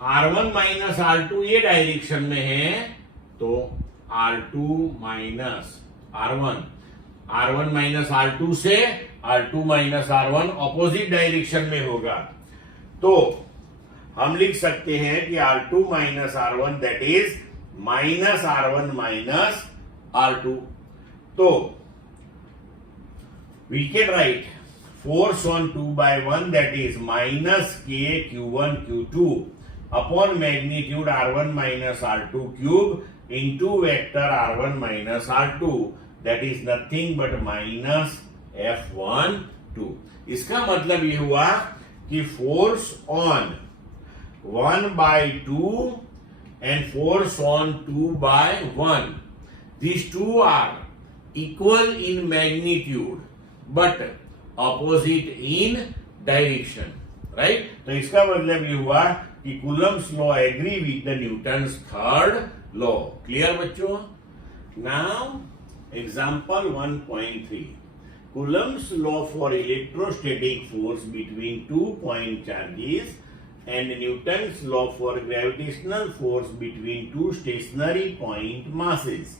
R1 माइनस R2 ये डायरेक्शन में है, तो R2 minus R1, R1 minus R2 से R2 minus R1 opposite direction में होगा। तो हम लिख सकते हैं कि R2 minus R1 that is minus R1 minus R2। तो we can write force on 2/1 that is minus K Q1 Q2 upon magnitude R1 minus R2 cube into vector R1 minus R2 that is nothing but minus F1 2। इसका मतलब ये हुआ कि force on 1/2 and force on 2/1 these two are equal in magnitude but opposite in direction, right. तो इसका मतलब ये हुआ कि Coulomb's law agree with the Newton's third law. Clear बच्चों। Now example 1.3 Coulomb's law for electrostatic force between 2 point charges and Newton's law for gravitational force between 2 stationary point masses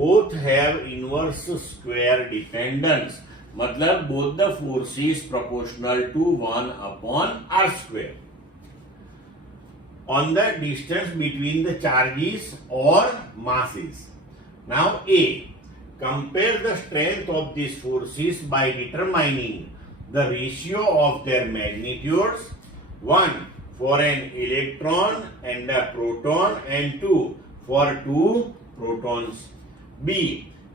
both have inverse square dependence. मतलब both the forces proportional to 1 upon R square on the distance between the charges or masses. Now A, compare the strength of these forces by determining the ratio of their magnitudes, 1 for an electron and a proton and 2 for 2 protons. B,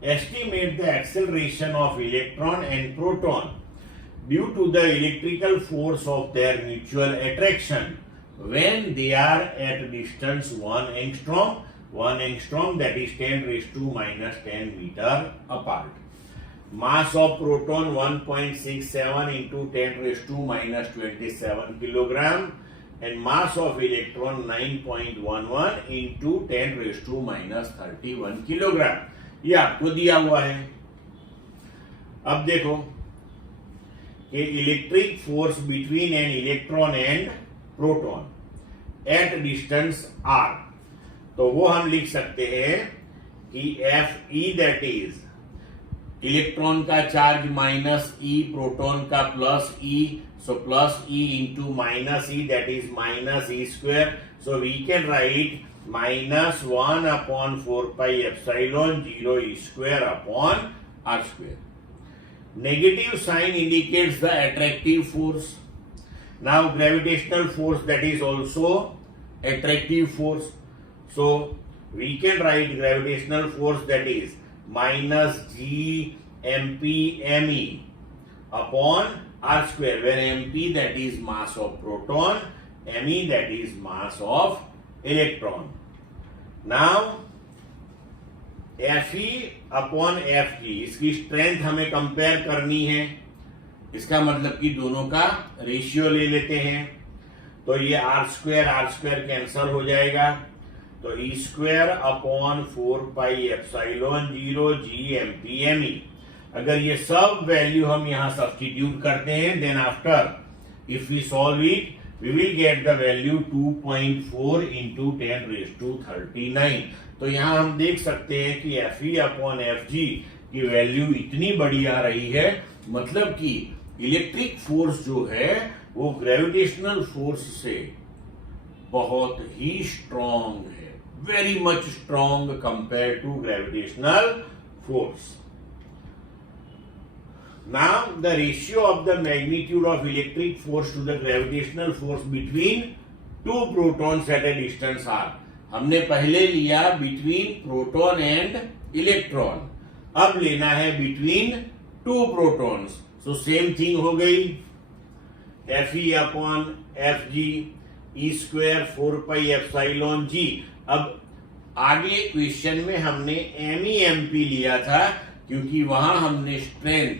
estimate the acceleration of electron and proton due to the electrical force of their mutual attraction when they are at distance 1 angstrom, 1 angstrom that is 10 raised to minus 10 meter apart. Mass of proton 1.67 into 10 raised to minus 27 kilogram and mass of electron 9.11 into 10 raised to minus 31 kilogram. ये आपको दिया हुआ है। अब देखो कि electric force between an electron and proton at distance r, तो वो हम लिख सकते हैं कि Fe दैट इज इलेक्ट्रॉन का चार्ज माइनस E, प्रोटॉन का plus E, so plus E into minus E that is minus E square. So we can write minus 1 upon 4 pi epsilon 0 E square upon R square. Negative sign indicates the attractive force. Now gravitational force that is also attractive force. So we can write gravitational force that is minus g mp me upon r square, where mp that is mass of proton, me that is mass of electron. Now Fe अपॉन Fg, इसकी strength हमें compare करनी है, इसका मतलब कि दोनों का रेशियो ले लेते हैं। तो ये आर स्क्वायर कैंसल हो जाएगा, तो E square upon 4 epsilon 0 G mp me. अगर ये सब वैल्यू हम यहां सब्स्टिट्यूट करते हैं, then after if we solve it we will get the value 2.4 into 10⁻39। तो यहां हम देख सकते हैं कि Fe अपॉन Fg की वैल्यू इतनी बड़ी आ रही है, मतलब कि इलेक्ट्रिक फोर्स जो है वो ग्रेविटेशनल फोर्स से बहुत ही स्ट्रॉन्ग है, very much strong compare to gravitational force. Now the ratio of the magnitude of electric force to the gravitational force between two protons at a distance r, हमने पहले लिया between proton and electron, अब लेना है between two protons, so same thing हो गई, Fe अपॉन Fg E square 4 epsilon g। अब आगे क्वेश्चन में हमने एमई लिया था, क्योंकि वहां हमने strength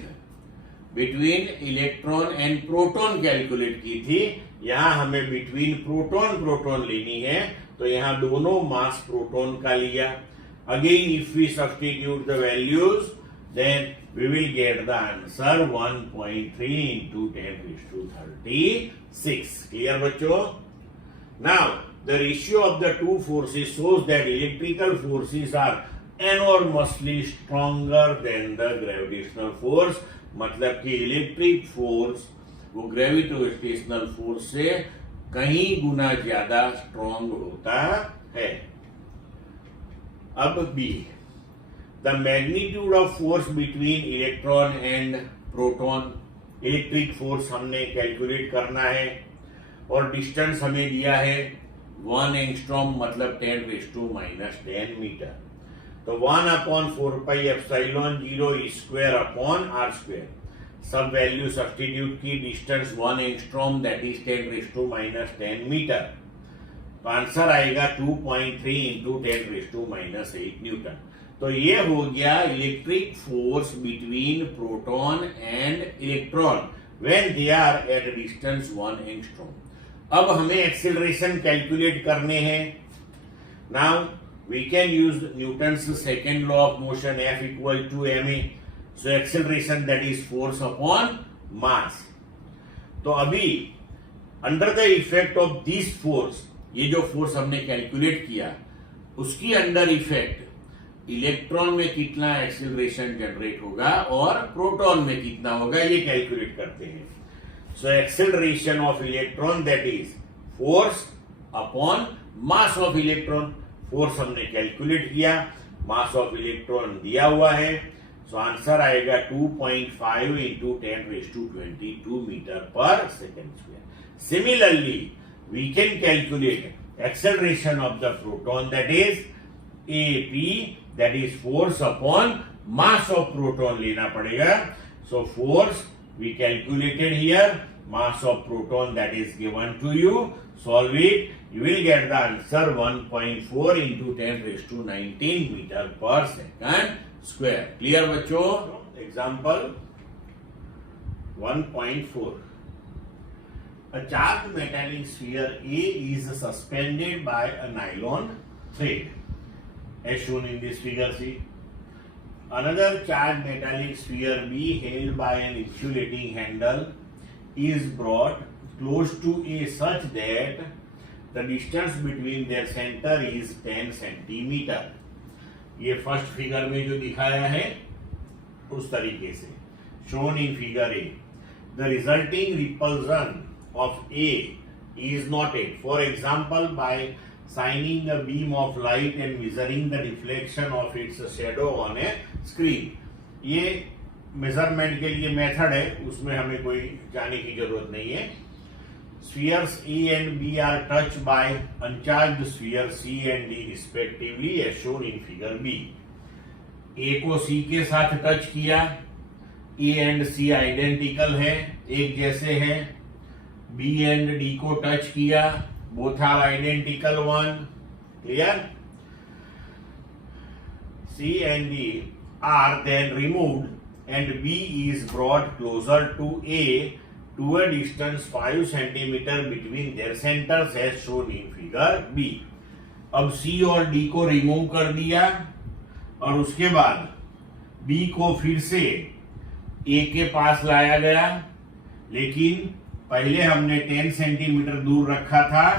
between electron and proton calculate की थी, यहां हमें बिटवीन प्रोटॉन लेनी है, तो यहां दोनों मास प्रोटॉन का लिया। Again if we substitute the values then we will get the answer 1.3 into 10⁻36। Clear बच्चों? Now the ratio of the two forces shows that electrical forces are enormously stronger than the gravitational force, मतलब कि electric force वो gravitational force से कहीं गुना ज्यादा strong होता है। अब B, the magnitude of force between electron and proton, electric force हमने कैलकुलेट करना है और डिस्टेंस हमें दिया है 1 एंगस्ट्रॉम, मतलब 10⁻10 मीटर। तो 1 upon 4 epsilon 0 E square upon R square, सब वैल्यू सब्स्टिट्यूट की, distance 1 angstrom that is 10⁻10 metre, तो आंसर आएगा 2.3 इंटू 10⁻8 न्यूटन। तो ये हो गया electric force between proton and electron when they are at distance 1 angstrom. अब हमें एक्सीलरेशन कैलकुलेट करने हैं। Now we can use Newton's second law of motion, F equal to ma, so acceleration that is force upon mass। तो अभी under the effect of this force, ये जो force हमने calculate किया उसकी अंडर इफेक्ट इलेक्ट्रॉन में कितना acceleration generate होगा और प्रोटॉन में कितना होगा, ये कैलकुलेट करते हैं। So acceleration of electron that is force upon mass of electron, force हमने कैलकुलेट किया, मास ऑफ इलेक्ट्रॉन दिया हुआ है, सो आंसर आएगा 2.5 into 10⁻22 metre per second square. Similarly we can calculate acceleration of the proton that is AP, that is force upon mass of proton लेना पड़ेगा। So force we calculated here, mass of proton that is given to you, solve it, you will get the answer 1.4 into 10⁻19 meter per second square। clear बच्चों? Example 1.4, a charged metallic sphere A is suspended by a nylon thread as shown in this figure C. Another charged metallic sphere B held by an insulating handle is brought close to A such that the distance between their center is 10 centimetre. ये first figure में जो दिखाया है उस तरीके से, shown in figure A, the resulting repulsion of A is noted, for example by shining a beam of light and measuring the deflection of its shadow on a screen। ये measurement के लिए मेथड है, उसमें हमें कोई जाने की जरूरत नहीं है। Spheres A and B are touched by uncharged spheres C and D respectively as shown in figure B। ए को सी के साथ टच किया, ए एंड सी आइडेंटिकल है, एक जैसे हैं। बी एंड डी को टच किया, both are identical one. Clear? C and D are then removed and B is brought closer to A to a distance 5 centimeter between their centers as shown in figure B। अब C और D को remove कर दिया और उसके बाद B को फिर से A के पास लाया गया, लेकिन पहले हमने 10 सेंटीमीटर दूर रखा था,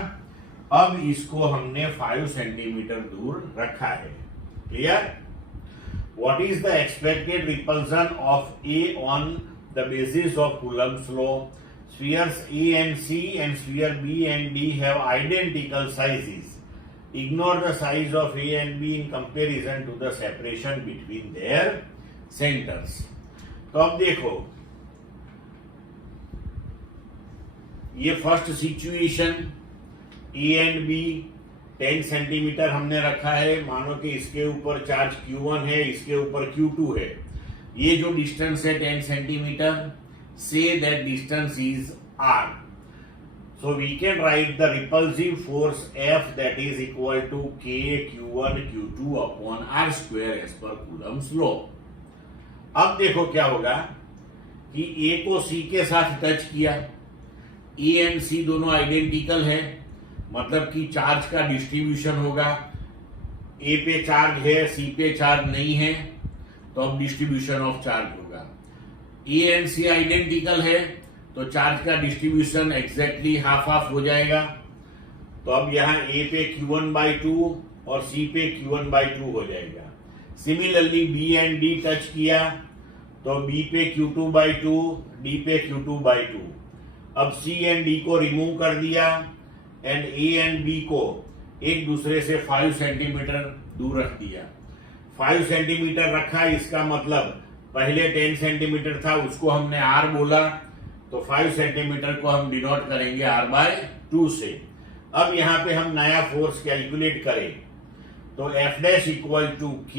अब इसको हमने 5 सेंटीमीटर दूर रखा है। Clear? What is the expected repulsion of A on the basis of Coulomb's law? Spheres A and C and sphere B and D have identical sizes. Ignore the size of A and B in comparison to the separation between their centers. तो अब देखो, ये first situation A and B 10 centimetre हमने रखा है, मानो कि इसके ऊपर चार्ज Q1 है, इसके ऊपर Q2 है। ये जो डिस्टेंस है 10 centimetre, say that distance is R। So we can write the repulsive force F that is equal to K Q1 Q2 upon R square as per Coulomb's law. अब देखो क्या होगा कि A को C के साथ touch किया, A and C दोनों आइडेंटिकल है, मतलब कि चार्ज का डिस्ट्रीब्यूशन होगा। A पे चार्ज है, C पे चार्ज नहीं है, तो अब डिस्ट्रीब्यूशन ऑफ चार्ज होगा। ए एंड सी आइडेंटिकल है, तो चार्ज का डिस्ट्रीब्यूशन एग्जैक्टली हाफ हाफ हो जाएगा। तो अब यहाँ ए पे Q1/2 और सी पे Q1/2 हो जाएगा। Similarly B and D touch किया, तो बी पे Q2/2, डी पे Q2/2। अब सी एंड डी को रिमूव कर दिया एंड ए एंड बी को एक दूसरे से 5 सेंटीमीटर दूर रख दिया। 5 सेंटीमीटर रखा, इसका मतलब पहले 10 सेंटीमीटर था, उसको हमने R बोला, तो 5 सेंटीमीटर को हम डिनोट करेंगे R/2 से। अब यहाँ पे हम नया फोर्स कैलकुलेट करें, तो F dash equal to K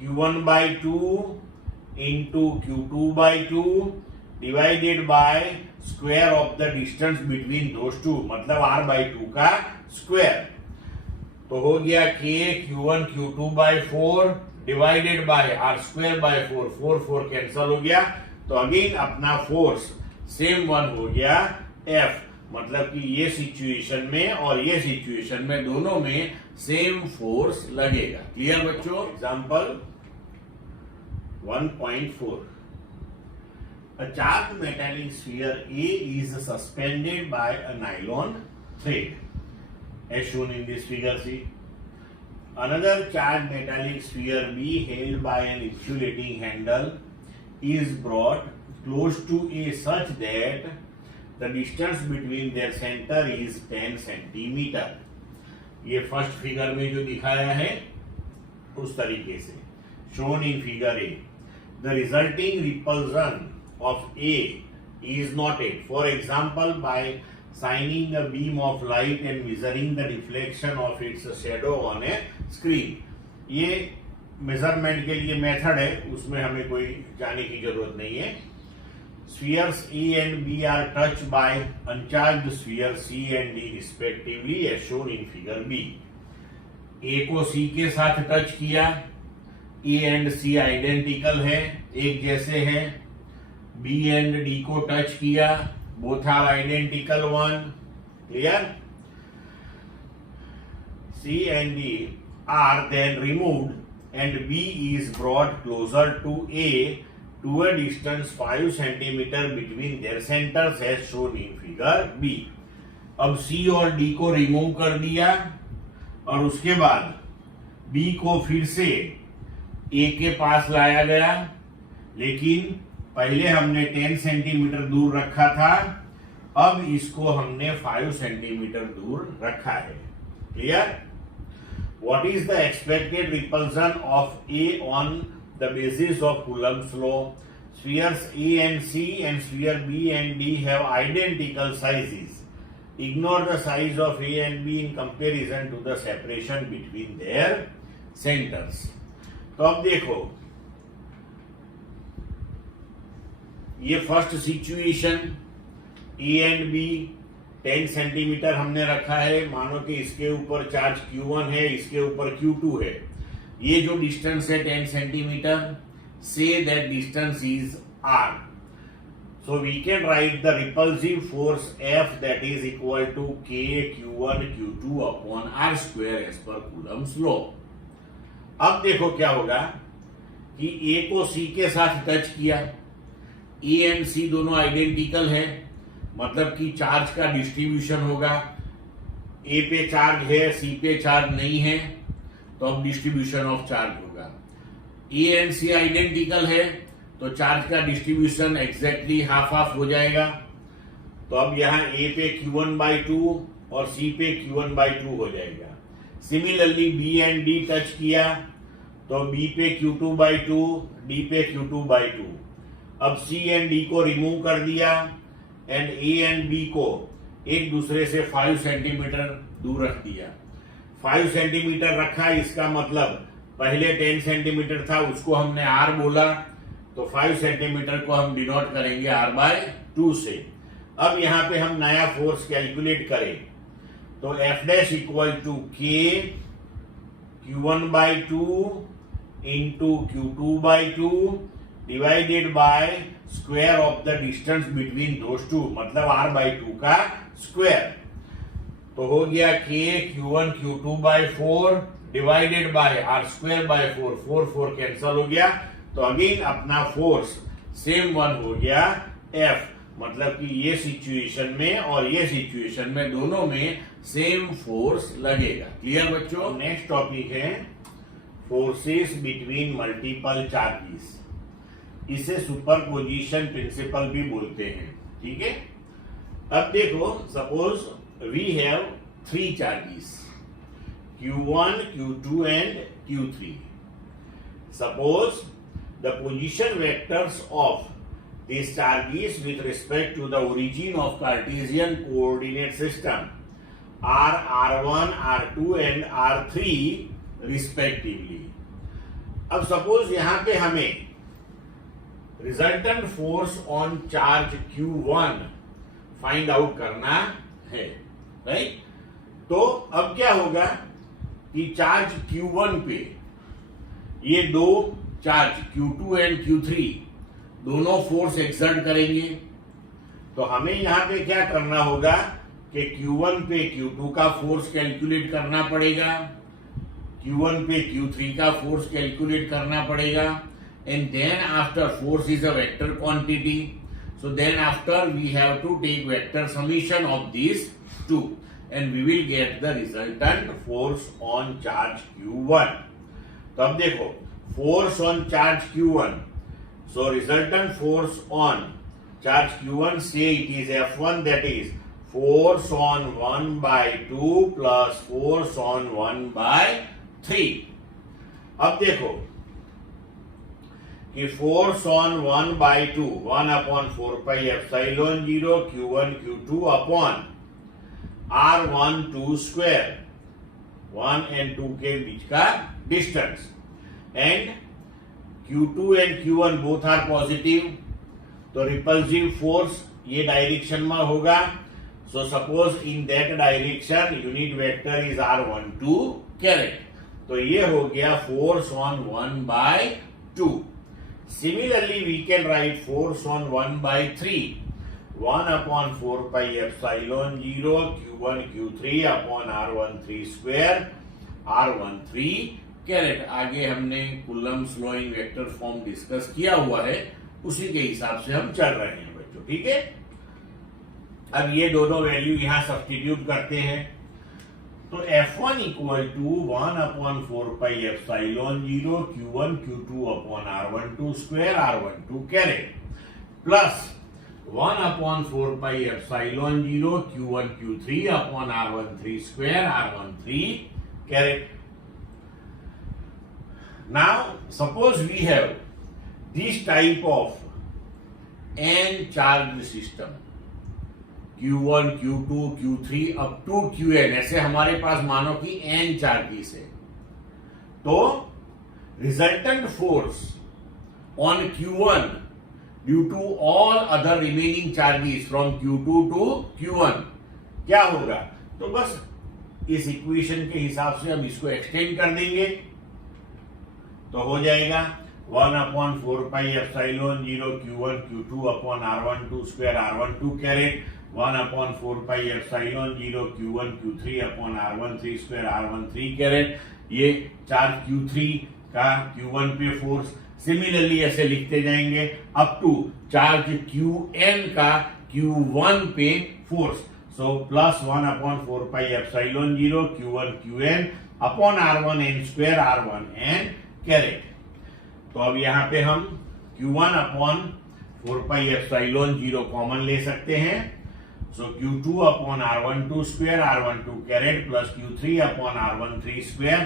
Q1/2 into Q2/2 divided by square of the distance between those two, मतलब R/2 का स्क्वायर। तो हो गया K Q1 Q2/4 divided by R²/4, 4 cancel हो गया। तो अगेन अपना फोर्स सेम वन हो गया F, मतलब कि ये सिचुएशन में और ये सिचुएशन में दोनों में सेम फोर्स लगेगा। क्लियर बच्चों? Example 1.4। A charged metallic sphere A is suspended by a nylon thread, as shown in this figure C. Another charged metallic sphere B held by an insulating handle is brought close to A such that the distance between their center is 10 centimeter. ये first figure में जो दिखाया है उस तरीके से, shown in figure A. The resulting repulsion of A is noted, for example, by shining a beam of light and measuring the deflection of its shadow on a screen। ये measurement के लिए मेथड है, उसमें हमें कोई जाने की जरूरत नहीं है। Spheres A and B are touched by uncharged sphere C and D respectively, as shown in figure B। A को C के साथ टच किया, A एंड C आइडेंटिकल है, एक जैसे हैं। B एंड D को टच किया, both are identical one। Clear? C and D are then removed and B is brought closer to A to a distance 5 centimeter between their centers as shown in figure B। अब C और D को remove कर दिया और उसके बाद B को फिर से A के पास लाया गया, लेकिन पहले हमने 10 सेंटीमीटर दूर रखा था, अब इसको हमने 5 सेंटीमीटर दूर रखा है। Clear? What is the expected repulsion of A on the basis of Coulomb's law? Spheres A and C and sphere B and D have identical sizes. Ignore the size of A and B in comparison to the separation between their centers. तो अब देखो, ये first situation A and B 10 centimetre हमने रखा है, मानो कि इसके ऊपर चार्ज Q1 है, इसके ऊपर Q2 है। ये जो डिस्टेंस है 10 centimetre, say that distance is R. So we can write the repulsive force F that is equal to K Q1 Q2 upon R square as per Coulomb's law. अब देखो क्या होगा कि A को C के साथ touch किया, A and C दोनों आइडेंटिकल है, मतलब कि चार्ज का डिस्ट्रीब्यूशन होगा। A पे चार्ज है, C पे चार्ज नहीं है, तो अब डिस्ट्रीब्यूशन ऑफ चार्ज होगा। A एंड C आइडेंटिकल है, तो चार्ज का डिस्ट्रीब्यूशन एग्जैक्टली हाफ हाफ हो जाएगा। तो अब यहाँ A पे Q1/2 और C पे Q1/2 हो जाएगा। Similarly B and D touch किया, तो B पे Q2/2, D पे Q2/2। अब C एंड D को रिमूव कर दिया एंड A एंड B को एक दूसरे से 5 सेंटीमीटर दूर रख दिया। 5 सेंटीमीटर रखा, इसका मतलब पहले 10 सेंटीमीटर था, उसको हमने R बोला, तो 5 सेंटीमीटर को हम डिनोट करेंगे R/2 से। अब यहाँ पे हम नया फोर्स कैलकुलेट करें, तो F dash equal to K Q1/2 into Q2/2 divided by square of the distance between those two, मतलब R/2 का स्क्वायर। तो हो गया K Q1 Q2/4 divided by R²/4, 4 cancel हो गया। तो अगेन अपना फोर्स सेम वन हो गया F, मतलब कि ये सिचुएशन में और ये सिचुएशन में दोनों में सेम फोर्स लगेगा। क्लियर बच्चों? नेक्स्ट टॉपिक है फोर्सेस बिटवीन मल्टीपल चार्जेस। इसे सुपरपोजिशन प्रिंसिपल भी बोलते हैं, ठीक है। अब देखो, suppose we have 3 charges Q1, Q2 and Q3. Suppose the position vectors of these charges with respect to the origin of Cartesian coordinate system are R1, R2 and R3 respectively. अब suppose यहां पे हमें resultant force on charge Q1 find out करना है, right. तो अब क्या होगा कि चार्ज Q1 पे ये दो चार्ज Q2 एंड Q3 दोनों फोर्स एक्सर्ट करेंगे। तो हमें यहां पे क्या करना होगा कि Q1 पे Q2 का फोर्स कैलकुलेट करना पड़ेगा, Q1 पे Q3 का फोर्स कैलकुलेट करना पड़ेगा, and then after force is a vector quantity, so then after we have to take vector summation of this two and we will get the resultant force on charge Q1. तो अब देखो, force on charge Q1, so resultant force on charge Q1, say it is F1, that is force on 1/2 plus force on 1/3. अब देखो कि force on 1/2 1/4πε0 Q1 Q2 upon R1 2 square, 1 and 2 के बीच का distance, and Q2 and Q1 both are positive, तो repulsive force ये direction में होगा। So suppose in that direction unit vector is R12 caret, तो ये हो गया force on 1/2। Similarly we can write force on 1/3, 1/4πε0 Q1 Q3 upon R13 square, R13 caret. आगे हमने Coulomb's law in vector form discuss किया हुआ है, उसी के हिसाब से हम चल रहे हैं बच्चों, ठीक है। अब ये दोनों वैल्यू यहां सब्स्टिट्यूट करते हैं, तो F1 equal to 1/4πε0 Q1 Q2 upon R12 square, R12 caret, plus 1/4πε0 Q1 Q3 upon R13 square, R13 caret. Now suppose we have this type of n charged system Q1 Q2 Q3 up to Qn, ऐसे हमारे पास मानो कि n charges है। तो resultant force on Q1 due to all other remaining charges from Q2 to Q1 क्या होगा? तो बस इस इक्वेशन के हिसाब से हम इसको एक्सटेंड कर देंगे तो हो जाएगा 1/4πε0 Q1 Q2 upon R12 square R12 caret 1/4πε0 Q1 Q3 upon R13 square R13 caret. ये चार्ज Q3 का Q1 पे फोर्स, सिमिलरली ऐसे लिखते जाएंगे अप टू चार्ज Qn का Q1 पे force. So plus 1/4πε0 Q1 Qn upon R1n square R1n caret. तो अब यहाँ पे हम Q1 अपॉन 4πε0 कॉमन ले सकते हैं। So Q2 upon R12 square R12 caret plus Q3 upon R13 square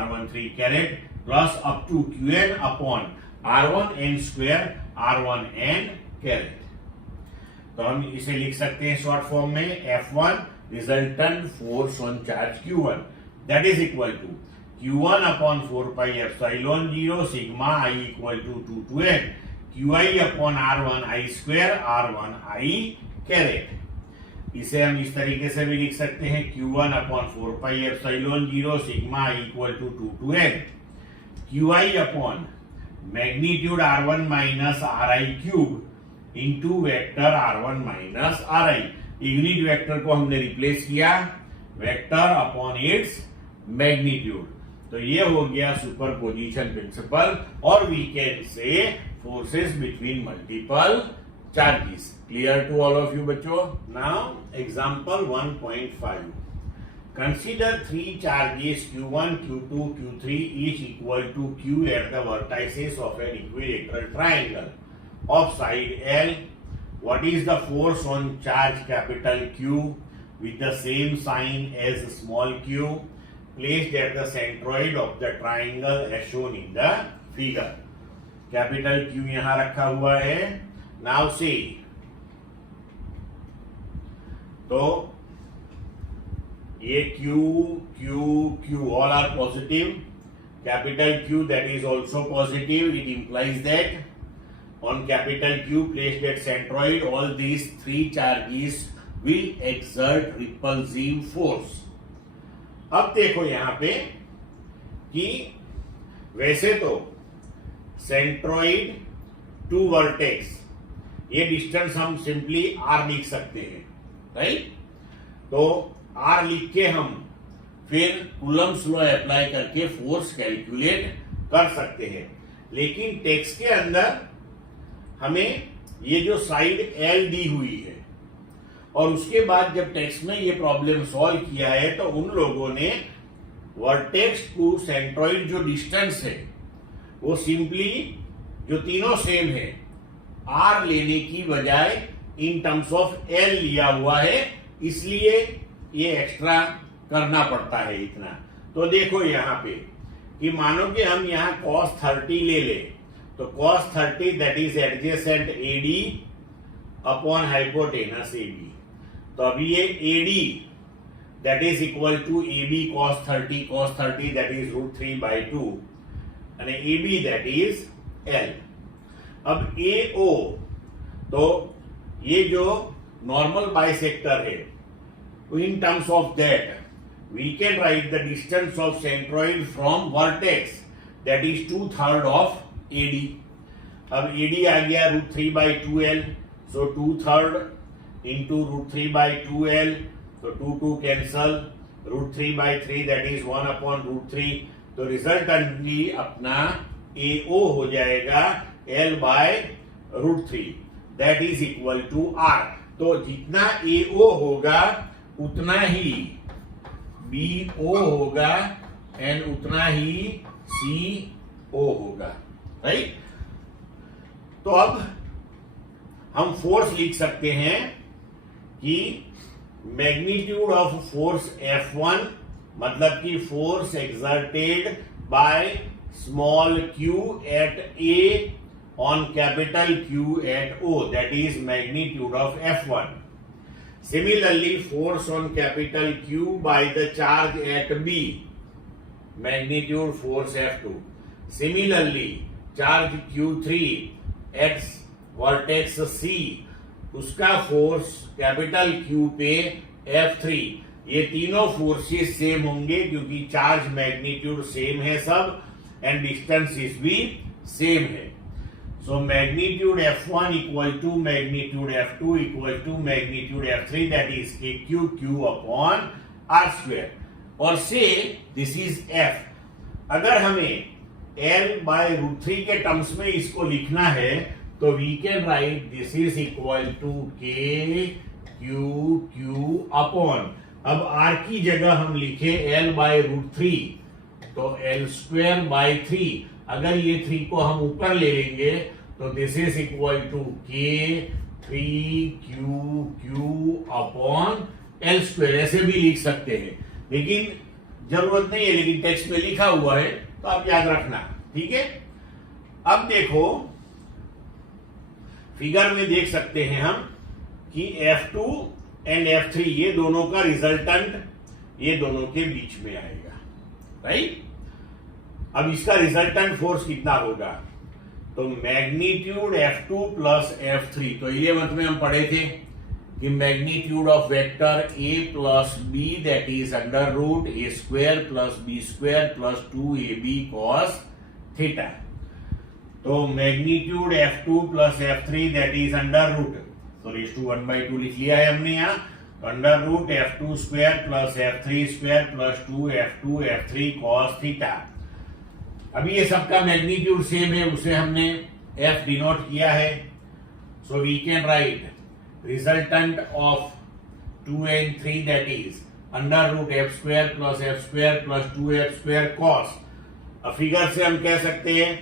R13 caret plus up to Qn upon R1n square R1n caret. तो हम इसे लिख सकते हैं शॉर्ट फॉर्म में F1 resultant force on charge Q1 that is equal to Q1 upon 4πε0 sigma I equal to 2 to n QI upon R1 I square R1 I caret. इसे हम इस तरीके से भी लिख सकते हैं Q1 upon 4πε0 sigma I equal to 2 to n QI upon magnitude R1 minus RI cube into vector R1 minus RI। Unit vector को हमने रिप्लेस किया वेक्टर अपॉन इट्स मैग्नीट्यूड। तो ये हो गया सुपरपोजिशन प्रिंसिपल और we can say forces between multiple charges. Clear to all of you बच्चों? Now example 1.5 consider three charges Q1 Q2 Q3 each equal to Q at the vertices of an equilateral triangle of side L. What is the force on charge capital Q with the same sign as small q placed at the centroid of the triangle as shown in the figure? Capital Q यहां रखा हुआ है। Now see, तो ये Q Q Q all are positive. Capital Q that is also positive. It implies that on capital Q placed at centroid all these three charges will exert repulsive force. अब देखो यहां पे कि वैसे तो centroid to vertex ये distance हम simply R लिख सकते हैं, राइट? तो R लिख के हम फिर कूलम्ब्स लॉ अप्लाई करके फोर्स कैलकुलेट कर सकते हैं। लेकिन टेक्स्ट के अंदर हमें ये जो साइड L दी हुई है और उसके बाद जब टेक्स्ट में ये प्रॉब्लम सॉल्व किया है तो उन लोगों ने वर्टेक्स टू सेंट्रॉइड जो डिस्टेंस है वो सिंपली जो तीनों सेम है R लेने की बजाय इन टर्म्स ऑफ L लिया हुआ है, इसलिए ये एक्स्ट्रा करना पड़ता है इतना। तो देखो यहाँ पे कि मानो कि हम यहाँ cos 30 ले ले तो cos 30 that is adjacent AD upon hypotenuse AB। तो अभी ये AD that is equal to AB cos 30 that is √3/2 અને AB दैट इज L। अब AO, तो ये जो नॉर्मल बाइसेक्टर है in terms of that we can write the distance of centroid from vertex that is 2/3 of AD। अब AD आ गया √3/2L, so 2/3 into √3/2L, तो 2 cancel, √3/3 that is 1/√3। तो resultantly अपना AO हो जाएगा L/√3 that is equal to R। तो जितना AO होगा उतना ही BO होगा एंड उतना ही CO होगा, राइट? तो अब हम फोर्स लिख सकते हैं कि मैग्नीट्यूड ऑफ फोर्स F1 मतलब कि force exerted by small q at A on capital Q at O, that is magnitude of F1. Similarly, force on capital Q by the charge at B, magnitude force F2. Similarly charge Q3 x vertex C, उसका force capital Q पे F3, ये तीनों forces same होंगे क्योंकि charge magnitude same है सब and distance is भी same है. So magnitude F1 equal to magnitude F2 equal to magnitude F3, that is Q upon R square. और से दिस इज F. अगर हमें L/√3 के टर्म्स में इसको लिखना है तो we can write this is equal to Q upon, अब R की जगह हम लिखे L/√3 तो L²/3. अगर ये 3 को हम ऊपर ले लेंगे तो this is equal to K3Q upon L². ऐसे भी लिख सकते हैं, लेकिन जरूरत नहीं है, लेकिन टेक्स्ट में लिखा हुआ है तो आप याद रखना. ठीक है. अब देखो फिगर में देख सकते हैं हम कि F2 एंड F3 ये दोनों का रिजल्टेंट ये दोनों के बीच में आएगा. राइट. अब इसका रिजल्टेंट फोर्स कितना होगा, तो मैग्नीट्यूड F2 प्लस F3. तो 11th में हम पढ़े थे कि magnitude of vector A plus B that is under root A² plus B² plus 2AB cos theta. तो magnitude F2 plus F3 that is under root, तो रेज़ टू 1/2 लिख लिया है हमने यहाँ, under root F2² plus F3² plus 2F2 F3 cos theta. अभी ये सबका मैग्नीट्यूड सेम है, उसे हमने F डिनोट किया है. So we can write resultant of 2 and 3 that is under root F² plus F² plus 2F² cos. अब figure से हम कह सकते हैं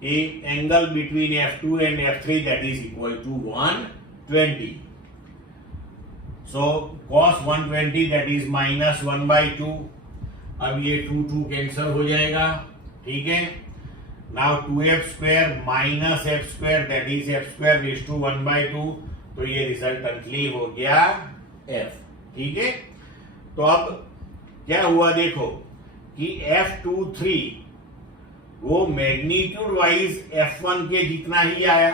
कि angle between F2 and F3 that is equal to 120. So cos 120 that is minus 1/2. अब ये 2 cancel हो जाएगा. ठीक है. Now 2F² minus F² that is F² raised to 1/2. तो ये रिजल्टेंटली हो गया F. ठीक है. तो अब क्या हुआ देखो कि F23 वो मैग्नीट्यूड वाइज F1 के जितना ही आया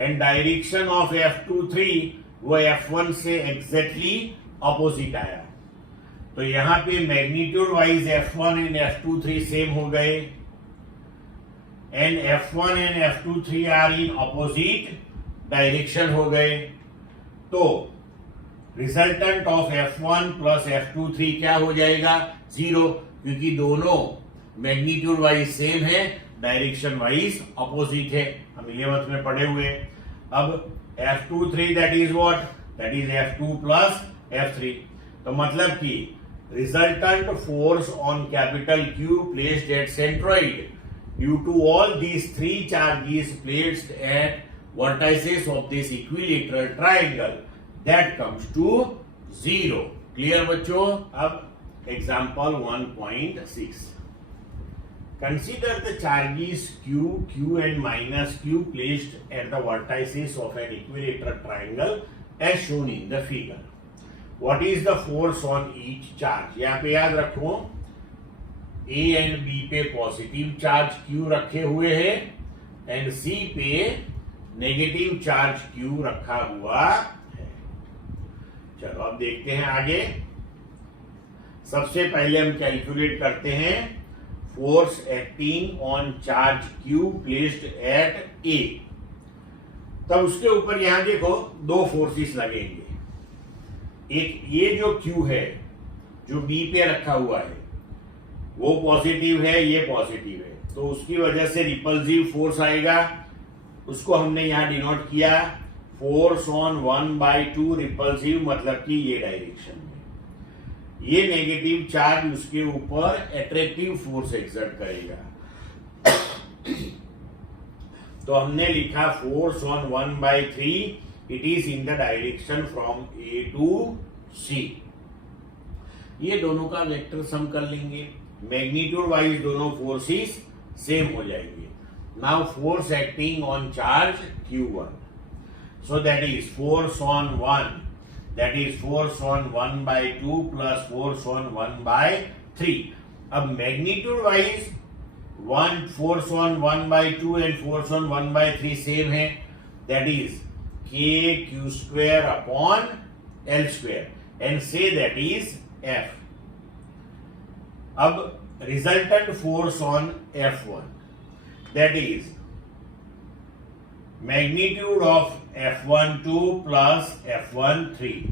एंड डायरेक्शन ऑफ F23 वो F1 से एग्जैक्टली ऑपोजिट आया. तो यहां पे magnitude wise F1 and F23 same हो गए and F1 and F23 are in opposite direction हो गए. तो resultant of F1 plus F23 क्या हो जाएगा, 0, क्योंकि दोनों मैग्नीट्यूड वाइज सेम है, डायरेक्शन वाइज ऑपोजिट है. हम 11th में पढ़े हुए. अब F23 that is what, that is F2 plus F3. तो मतलब कि resultant force on capital Q placed at centroid due to all these 3 charges placed at vertices of this equilateral triangle that comes to 0. Clear बच्चों. अब example 1.6. Consider the charges Q and minus Q placed at the vertices of an equilateral triangle as shown in the figure. What is the force on each charge? यहाँ पे याद रखो A and B पे positive charge Q रखे हुए हैं and C पे negative charge Q रखा हुआ है. चलो अब देखते हैं आगे. सबसे पहले हम कैलकुलेट करते हैं force acting on charge Q placed eight A. तब उसके ऊपर यहां देखो 2 फोर्सेस लगेंगे. एक ये जो Q है जो B पे रखा हुआ है वो पॉजिटिव है, ये पॉजिटिव है, तो उसकी वजह से रिपल्सिव फोर्स आएगा. उसको हमने यहां डिनोट किया फोर्स ऑन 1/2 रिपल्सिव, मतलब कि ये डायरेक्शन में. ये नेगेटिव चार्ज उसके ऊपर अट्रैक्टिव फोर्स एक्सर्ट करेगा. तो हमने लिखा force on 1/3, it is in the direction from A to C. ये दोनों का वेक्टर सम कर लेंगे. मैग्नीट्यूड वाइज दोनों फोर्सेस सेम हो जाएंगे. Now force acting on charge Q1, so that is force on 1, that is force on 1/2 plus force on 1/3. अब magnitude wise one force on 1/2 and force on 1/3 same है, that is k q square upon L square and say that is F. अब resultant force on F1, that is magnitude of F12 plus F13.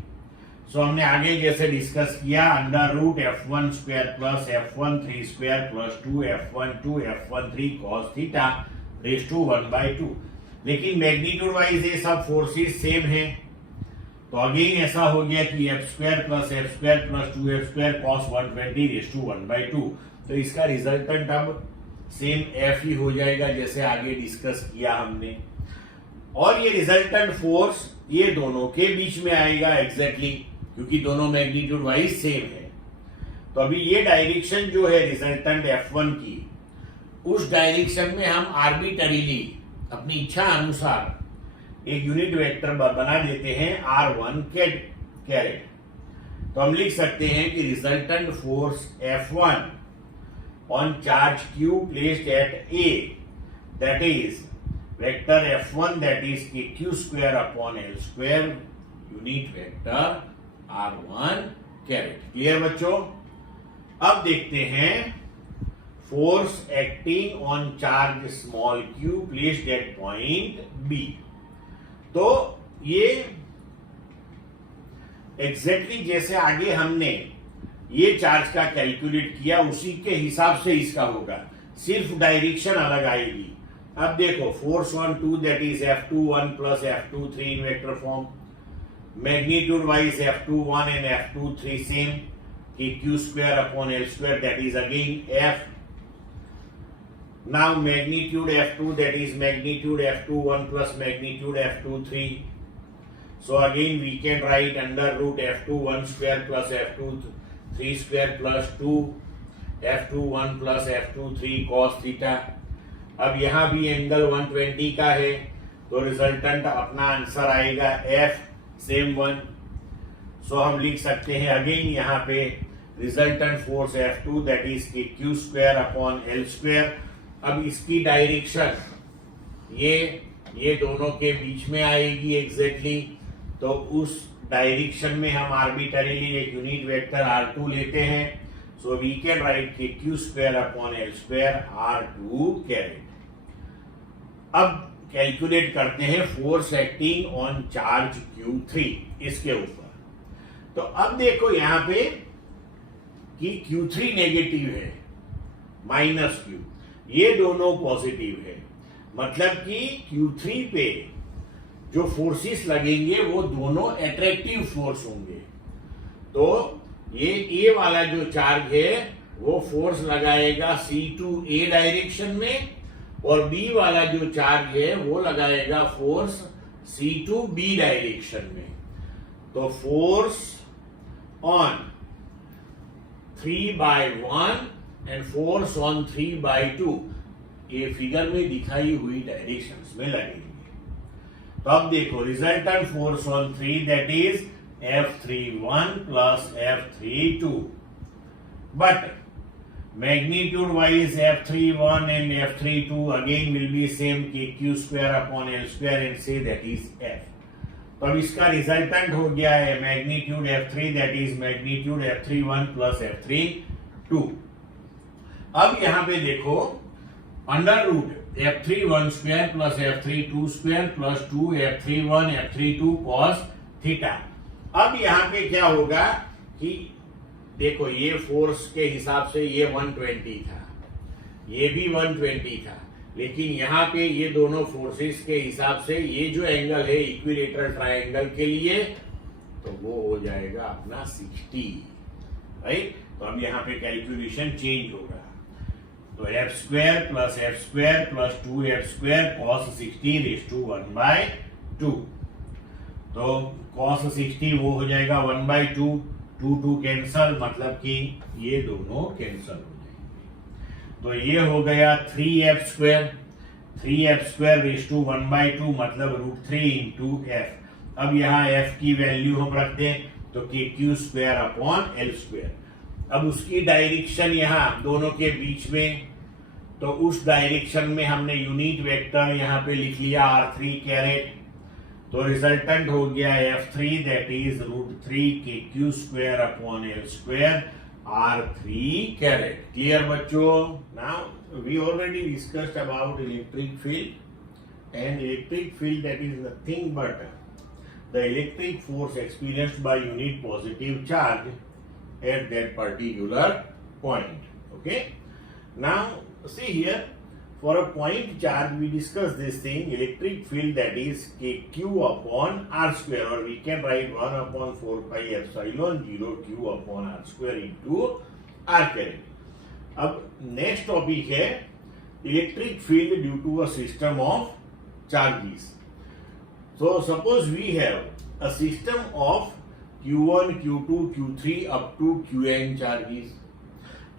So हमने आगे जैसे discuss किया under root F1 square plus F13 square plus 2 F12 F13 cos theta raise to 1/2. लेकिन magnitude wise ये सब forces same है, तो again ऐसा हो गया कि F square plus F square plus 2F square cos 120 raise to 1/2. तो इसका रिजल्टेंट अब सेम F ही हो जाएगा जैसे आगे डिस्कस किया हमने. और ये रिजल्टेंट फोर्स ये दोनों के बीच में आएगा एग्जैक्टली, क्योंकि दोनों मैग्नीट्यूड वाइज सेम है. तो अभी ये डायरेक्शन जो है रिजल्टेंट F1 की, उस डायरेक्शन में हम आर्बिटरीली अपनी इच्छा अनुसार एक यूनिट वेक्टर बना देते हैं R1 कैरेट. तो हम लिख सकते हैं कि resultant force F1 on charge q placed at A, that is vector F1 that is q square upon L square unit vector R1 caret. Clear बच्चों? अब देखते हैं force acting on charge small q placed at point B. तो ये exactly जैसे आगे हमने ये चार्ज का कैलकुलेट किया उसी के हिसाब से इसका होगा, सिर्फ डायरेक्शन अलग आएगी. अब देखो force on 2 that is F21 plus F23 इन vector form, magnitude wise F21 and F23 same कि q square upon L square that is again F. Now magnitude F2 that is magnitude F21 plus magnitude F23. So again we can write under root F21 square plus F23 square plus 2 F21 plus F23 cos theta. अब यहां भी angle 120 का है, तो resultant अपना answer आएगा F same 1. सो हम लिख सकते हैं अगेन यहां पे resultant force F2 that is q square upon L square. अब इसकी डायरेक्शन ये दोनों के बीच में आएगी एग्जैक्टली, तो उस डायरेक्शन में हम आर्बिटरीली एक यूनिट वेक्टर R2 लेते हैं. सो वी कैन राइट कि q square upon L square R2 caret. अब कैलकुलेट करते हैं force acting on charge Q3 इसके ऊपर. तो अब देखो यहां पे कि Q3 नेगेटिव है, माइनस Q, ये दोनों पॉजिटिव है, मतलब कि Q3 पे जो फोर्सेस लगेंगे वो दोनों एट्रैक्टिव फोर्स होंगे. तो ये A वाला जो चार्ज है वो फोर्स लगाएगा C2A डायरेक्शन में, और B वाला जो चार्ज है वो लगाएगा फोर्स C2B डायरेक्शन में. तो force on 3/1 and force on 3/2 ये फिगर में दिखाई हुई डायरेक्शंस में लगेंगे. तो अब देखो resultant force on 3 that is F31 plus F32, but magnitude wise F31 and F32 again will be same कि q square upon L square and say that is F. तो अब इसका रिजल्टेंट हो गया है magnitude F3 that is magnitude F31 plus F32. अब यहां पे देखो under root F31 square plus F32 square plus 2 F31 F32 cos theta. अब यहां पे क्या होगा कि देखो ये फोर्स के हिसाब से ये 120 था, ये भी 120 था, लेकिन यहाँ पे ये दोनों फोर्सेस के हिसाब से ये जो एंगल है इक्विलेटरल ट्रायंगल के लिए, तो वो हो जाएगा अपना 60, राइट. तो अब यहाँ पे कैलकुलेशन चेंज होगा. तो F square plus 2F square cos 60 raise to 1/2. तो cos 60 वो हो जाएगा 1/2, 2 कैंसल, मतलब कि ये दोनों कैंसल हो जाएंगे. तो ये हो गया 3F स्क्वायर रेज टू 1/2, मतलब √3 इंटू F. अब यहाँ F की वैल्यू हम रखते हैं तो q square upon L square. अब उसकी डायरेक्शन यहाँ दोनों के बीच में तो उस डायरेक्शन में हमने यूनिट वेक्टर यहाँ पे लिख लिया r3 कैरेट, तो रिजल्टेंट हो गया F3 that is √3 kq² / L² r3 caret. Clear बच्चों? Now we already discussed about electric field, and electric field that is nothing but the electric force experienced by unit positive charge at that particular point. Okay, now see here, for a point charge we discuss this thing, electric field that is kq upon r², or we can write 1/4πε0 q upon r² into r caret. अब next topic है electric field due to a system of charges. So suppose we have a system of Q1, Q2, Q3 up to Qn charges,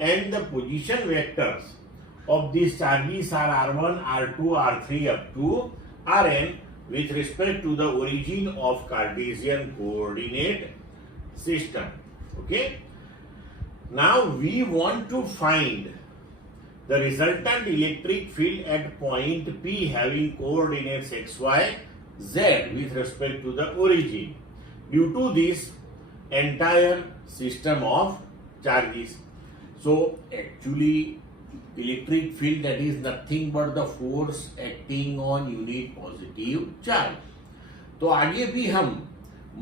and the position vectors of these charges are R1, R2, R3 up to Rn with respect to the origin of Cartesian coordinate system. Okay. Now we want to find the resultant electric field at point P having coordinates xy z with respect to the origin due to this entire system of charges. So actually electric field that is nothing but the force acting on unit positive charge. तो आगे भी हम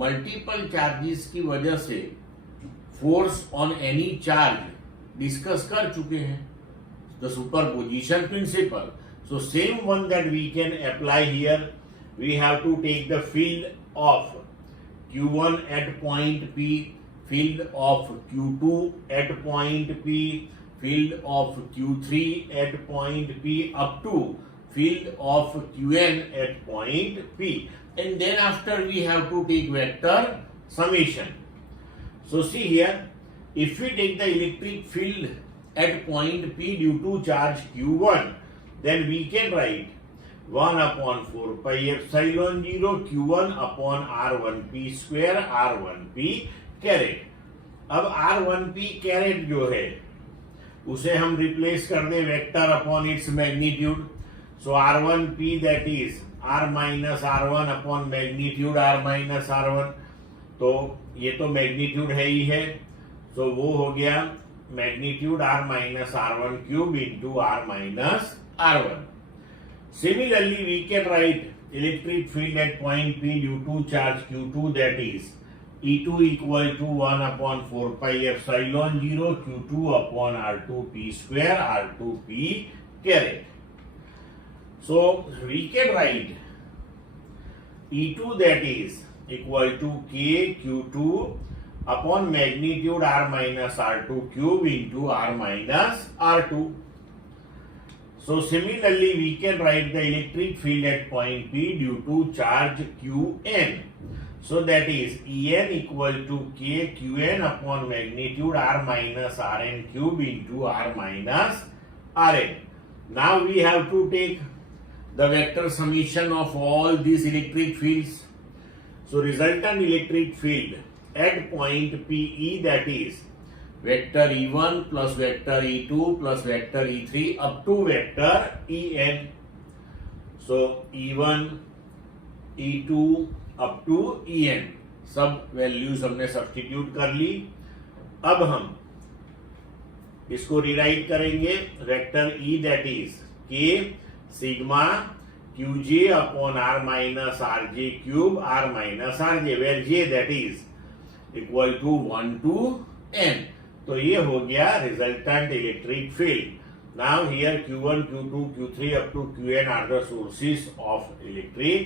multiple charges की वजह से force on any charge discuss कर चुके हैं, the superposition principle. So same one that we can apply here. We have to take the field of Q1 at point P, field of Q2 at point P, field of Q3 at point P up to field of Qn at point P, and then after we have to take vector summation. So see here, if we take the electric field at point P due to charge Q1, then we can write 1/4πε0 Q1 upon R1p² R1p caret. अब R1p caret जो है उसे हम replace कर दे vector upon its magnitude. So R1p that is R minus R1 upon magnitude R minus R1. तो ये तो मैग्नीट्यूड है ही है, सो वो हो गया magnitude R minus R1³ into R minus R1. Similarly, we can write electric field at point P due to charge Q2 that is E2 equal to 1/4πε0 Q2 upon R2p² R2p caret. So we can write E2 that is equal to K Q2 upon magnitude R minus R2³ into R minus R2. So similarly, we can write the electric field at point P due to charge Qn. So that is En equal to K Qn upon magnitude R minus Rn³ into R minus Rn. Now we have to take the vector summation of all these electric fields. So resultant electric field at point Pe, that is vector E1 plus vector E2 plus vector E3 up to vector En. So E1, E2 up to En सब values हमने substitute कर ली. अब हम इसको rewrite करेंगे vector E that is K sigma Qj upon R minus Rj³ R minus Rj, where J that is equal to 1 to N. तो ये हो गया resultant electric field. Now here Q1, Q2, Q3 up to Qn are the sources of electric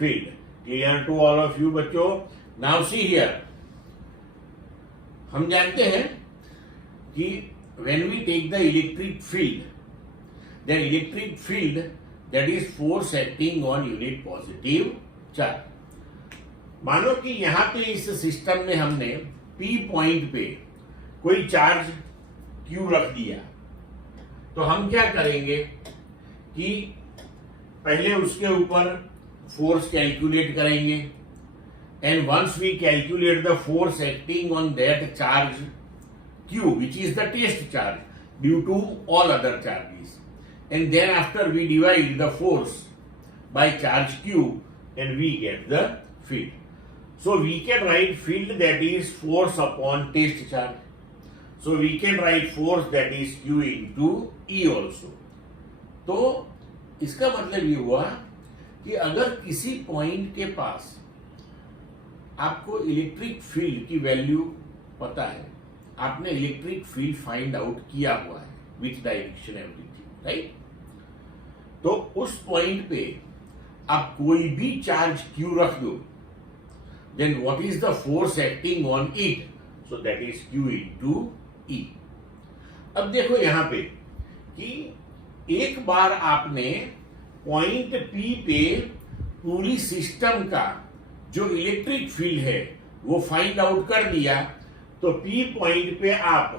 field. Clear to all of you बच्चों? Now see here, हम जानते हैं कि when we take the electric field, then electric field that is force acting on unit positive charge. मानो कि यहाँ पे इस सिस्टम में हमने P पॉइंट पे कोई चार्ज Q रख दिया, तो हम क्या करेंगे कि पहले उसके ऊपर फोर्स कैलकुलेट करेंगे, and once we calculate the force acting on that charge Q, which is the test charge due to all other charges, and then after we divide the force by charge q and we get the field. So we can write field that is force upon test charge. So we can write force that is q into E also. तो इसका मतलब ये हुआ कि अगर किसी point के पास आपको इलेक्ट्रिक फील्ड की वैल्यू पता है, आपने इलेक्ट्रिक फील्ड फाइंड आउट किया हुआ है विच डायरेक्शन एवरीथिंग, राइट, तो उस पॉइंट पे आप कोई भी चार्ज क्यू रख दो, then what is the force acting on it, so that is q into E. अब देखो यहां पे कि एक बार आपने पॉइंट पी पे पूरी सिस्टम का जो इलेक्ट्रिक फील्ड है वो फाइंड आउट कर दिया, तो पी पॉइंट पे आप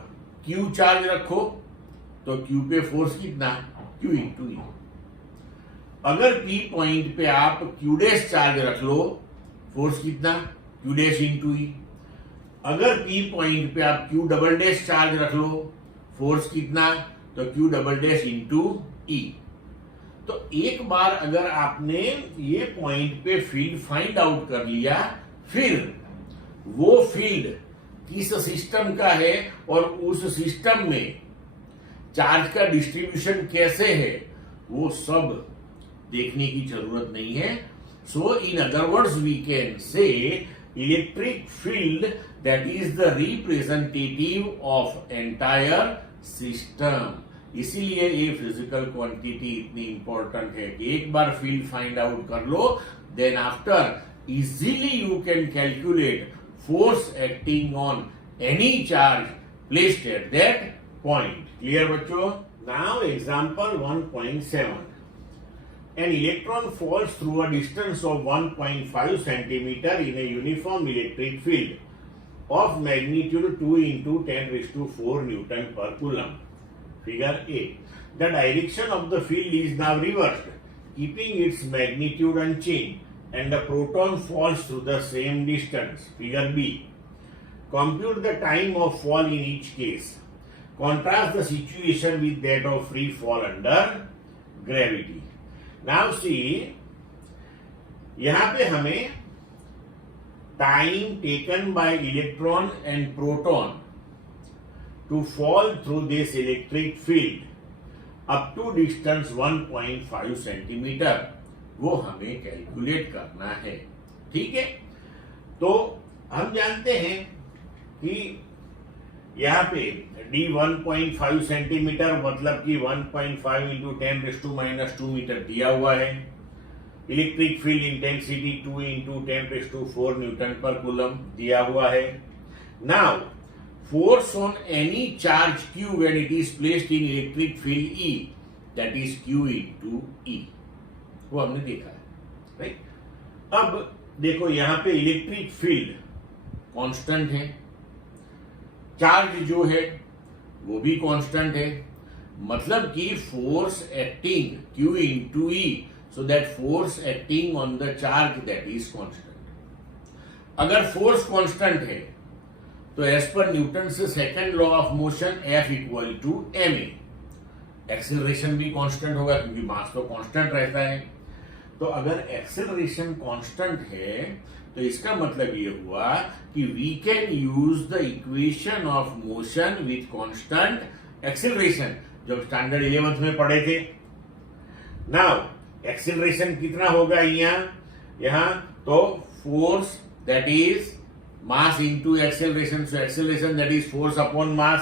क्यू चार्ज रखो, तो क्यू पे फोर्स कितना, क्यू इंटू ई. अगर पी पॉइंट पे आप क्यू डैश चार्ज रख लो, फोर्स कितना, क्यू डैश इंटू ई. अगर पी पॉइंट पे आप क्यू डबल डैश चार्ज रख लो, फोर्स कितना, तो क्यू डबल डैश इंटू ई. तो एक बार अगर आपने ये पॉइंट पे फील्ड फाइंड आउट कर लिया, फिर वो फील्ड किस सिस्टम का है और उस सिस्टम में चार्ज का डिस्ट्रीब्यूशन कैसे है, वो सब देखने की जरूरत नहीं है. So in other words we can say electric field that is the representative of entire system. इसीलिए ये फिजिकल क्वांटिटी इतनी इंपॉर्टेंट है कि एक बार फील्ड फाइंड आउट कर लो, then after easily you can calculate force acting on any charge placed at that point. Clear बच्चों? Now example 1.7. An electron falls through a distance of 1.5 centimeter in a uniform electric field of magnitude 2 into 10 raised to 4 Newton per Coulomb. Figure A. The direction of the field is now reversed, keeping its magnitude unchanged, and the proton falls through the same distance. Figure B. Compute the time of fall in each case. Contrast the situation with that of free fall under gravity. Now see, यहाँ पे हमें time taken by electron and proton to fall through this electric field up to distance 1.5 centimeter वो हमें calculate करना है. ठीक है, तो हम जानते हैं कि यहाँ पे d 1.5 सेंटीमीटर मतलब कि 1.5 into 10 raise to minus 2 metre दिया हुआ है. Electric field intensity 2 into 10 raise to 4 newton per coulomb दिया हुआ है. Now force on any charge q when it is placed in electric field E, that is q into E, वो हमने देखा है, राइट. अब देखो यहाँ पे इलेक्ट्रिक फील्ड कांस्टेंट है, चार्ज जो है वो भी कांस्टेंट है, मतलब कि force acting q into E, so that force acting on the charge that is constant. अगर फोर्स कांस्टेंट है तो एज पर न्यूटन से second law of motion F equal to ma. Acceleration भी कांस्टेंट होगा क्योंकि मास तो कांस्टेंट रहता है. तो अगर एक्सेलरेशन कांस्टेंट है तो इसका मतलब ये हुआ कि we can use the equation of motion with constant acceleration, जब स्टैंडर्ड 11th में पढ़े थे. नाउ एक्सेलरेशन कितना होगा यहाँ तो force that is mass into acceleration, so acceleration that is force upon mass,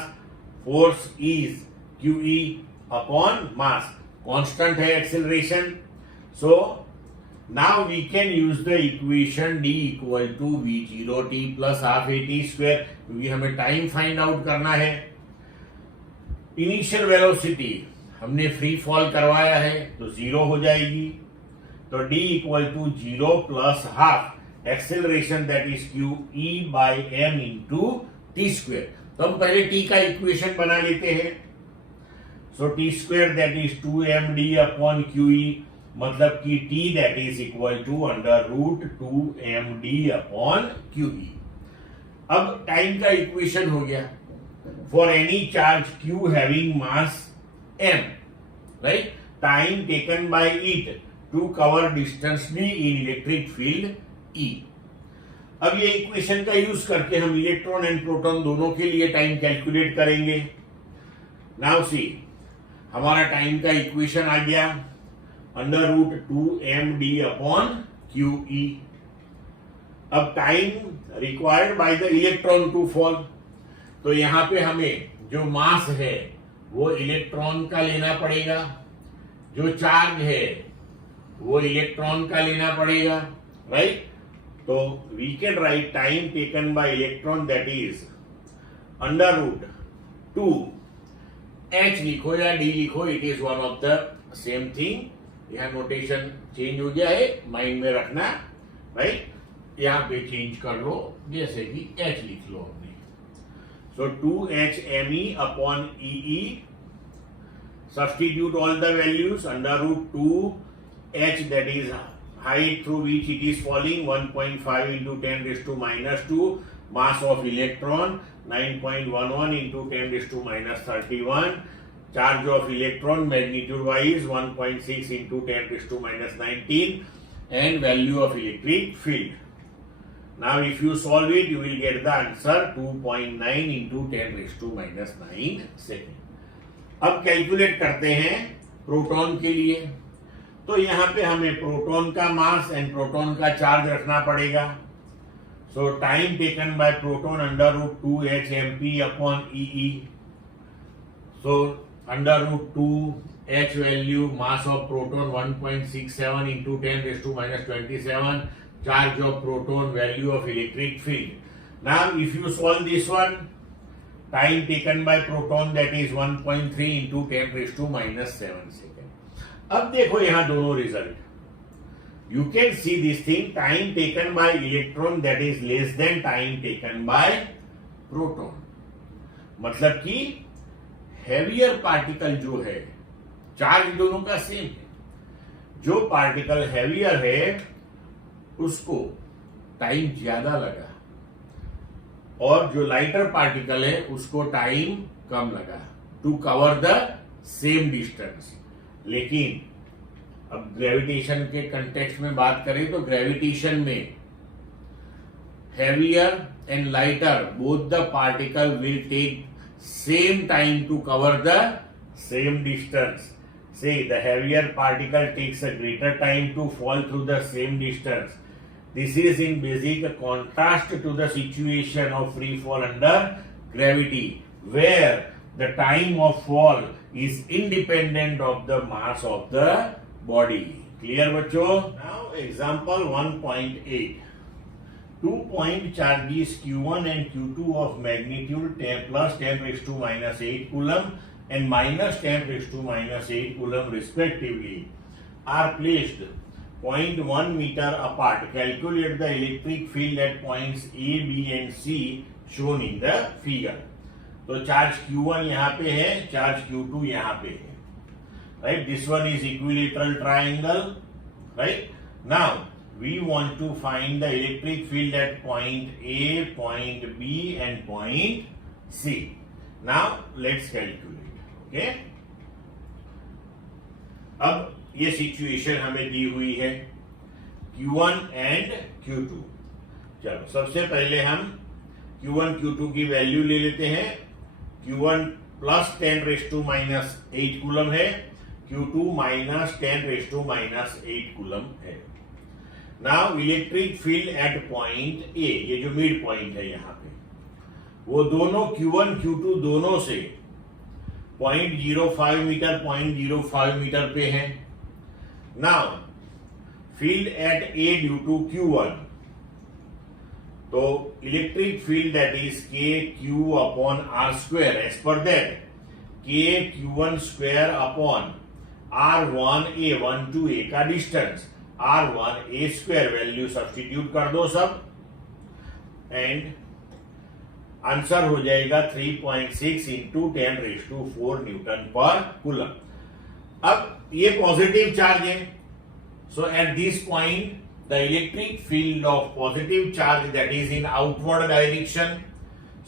force is QE upon mass, constant है acceleration. So now we can use the equation D equal to V0t plus half AT square, क्योंकि हमें time find out करना है. Initial velocity हमने free fall करवाया है तो 0 हो जाएगी, तो D equal to 0 plus half acceleration that is q E by m into t square. तो हम पहले टी का इक्वेशन बना लेते हैं. So t square that is 2md upon q E, मतलब कि t that is equal to under root 2md upon q E. अब टाइम का इक्वेशन हो गया for any charge Q having mass m, right. time taken by it to cover distance d in electric field E. अब ये equation का use करके हम electron and proton दोनों के लिए टाइम कैलकुलेट करेंगे. नाउ सी, हमारा टाइम का इक्वेशन आ गया √2md अपॉन QE. अब time required by the electron to fall, तो यहां पे हमें जो मास है वो इलेक्ट्रॉन का लेना पड़ेगा, जो चार्ज है वो इलेक्ट्रॉन का लेना पड़ेगा, राइट. तो we can write time taken by electron that is √2 h लिखो या d लिखो, it is one of the same thing. यहां नोटेशन चेंज हो गया है, माइंड में रखना, राइट. यहां पे चेंज कर लो, जैसे कि h लिख लो अपने. So 2hme upon EE, substitute all the values, √2h, that is height through which it is falling, 1.5 into 10 raised to minus 2, mass of electron 9.11 into 10 raised to minus 31, charge of electron magnitude wise 1.6 into 10 raised to minus 19, and value of electric field. Now if you solve it, you will get the answer 2.9 into 10 raised to minus 9 second. अब calculate करते हैं proton के लिए. तो यहां पे हमें proton का मास एंड प्रोटॉन का चार्ज रखना पड़ेगा. सो time taken bye proton √2hmp upon EE. So √2h value, mass of proton 1.67 into 10 raised to minus 27, charge of proton, value of electric field. Now if you solve this one, time taken by proton that is 1.3 into 10 raised to minus 7 second. अब देखो यहां दोनों result. You can see this thing, time taken by electron that is less than time taken by proton. मतलब कि heavier particle जो है, charge दोनों का सेम है. जो पार्टिकल heavier है उसको टाइम ज्यादा लगा, और जो लाइटर पार्टिकल है उसको टाइम कम लगा to cover the same distance. लेकिन अब ग्रेविटेशन के कंटेक्स्ट में बात करें तो ग्रेविटेशन में heavier and lighter both the particle will take same time to cover the same distance. Say the heavier particle takes a greater time to fall through the same distance. This is in basic contrast to the situation of free fall under gravity, where the time of fall is independent of the mass of the body. Clear बच्चों? Now example 1.8. 2-point charges Q1 and Q2 of magnitude 10 plus 10 raised to minus 8 coulomb and minus 10 raised to minus 8 coulomb respectively are placed 0.1 meter apart. Calculate the electric field at points A, B and C shown in the figure. तो charge Q1 यहाँ पे है, charge Q2 यहाँ पे है, right? This one is equilateral triangle, right? Now we want to find the electric field at point A, point B and point C. Now let's calculate. Okay, अब ये situation हमें दी हुई है Q1 एंड Q2. चलो सबसे पहले हम Q1 Q2 की वैल्यू ले लेते हैं. Q1 plus 10 raised to minus 8 coulomb है, Q2 minus 10 raised to minus 8 coulomb है. Now electric field at point A, ये जो मिड पॉइंट है यहाँ पे, वो दोनों Q1 Q2 दोनों से 0.05 मीटर 0.05 मीटर पे है. Now field at A due to Q1, तो electric field that is KQ upon R square. As per that KQ1 square upon R1A, 1 to A का distance, R1A square. Value substitute कर दो सब, and answer हो जाएगा 3.6 into 10 raise to 4 newton per coulomb. अब ये positive charge है, so at this point the electric field of positive charge that is in outward direction,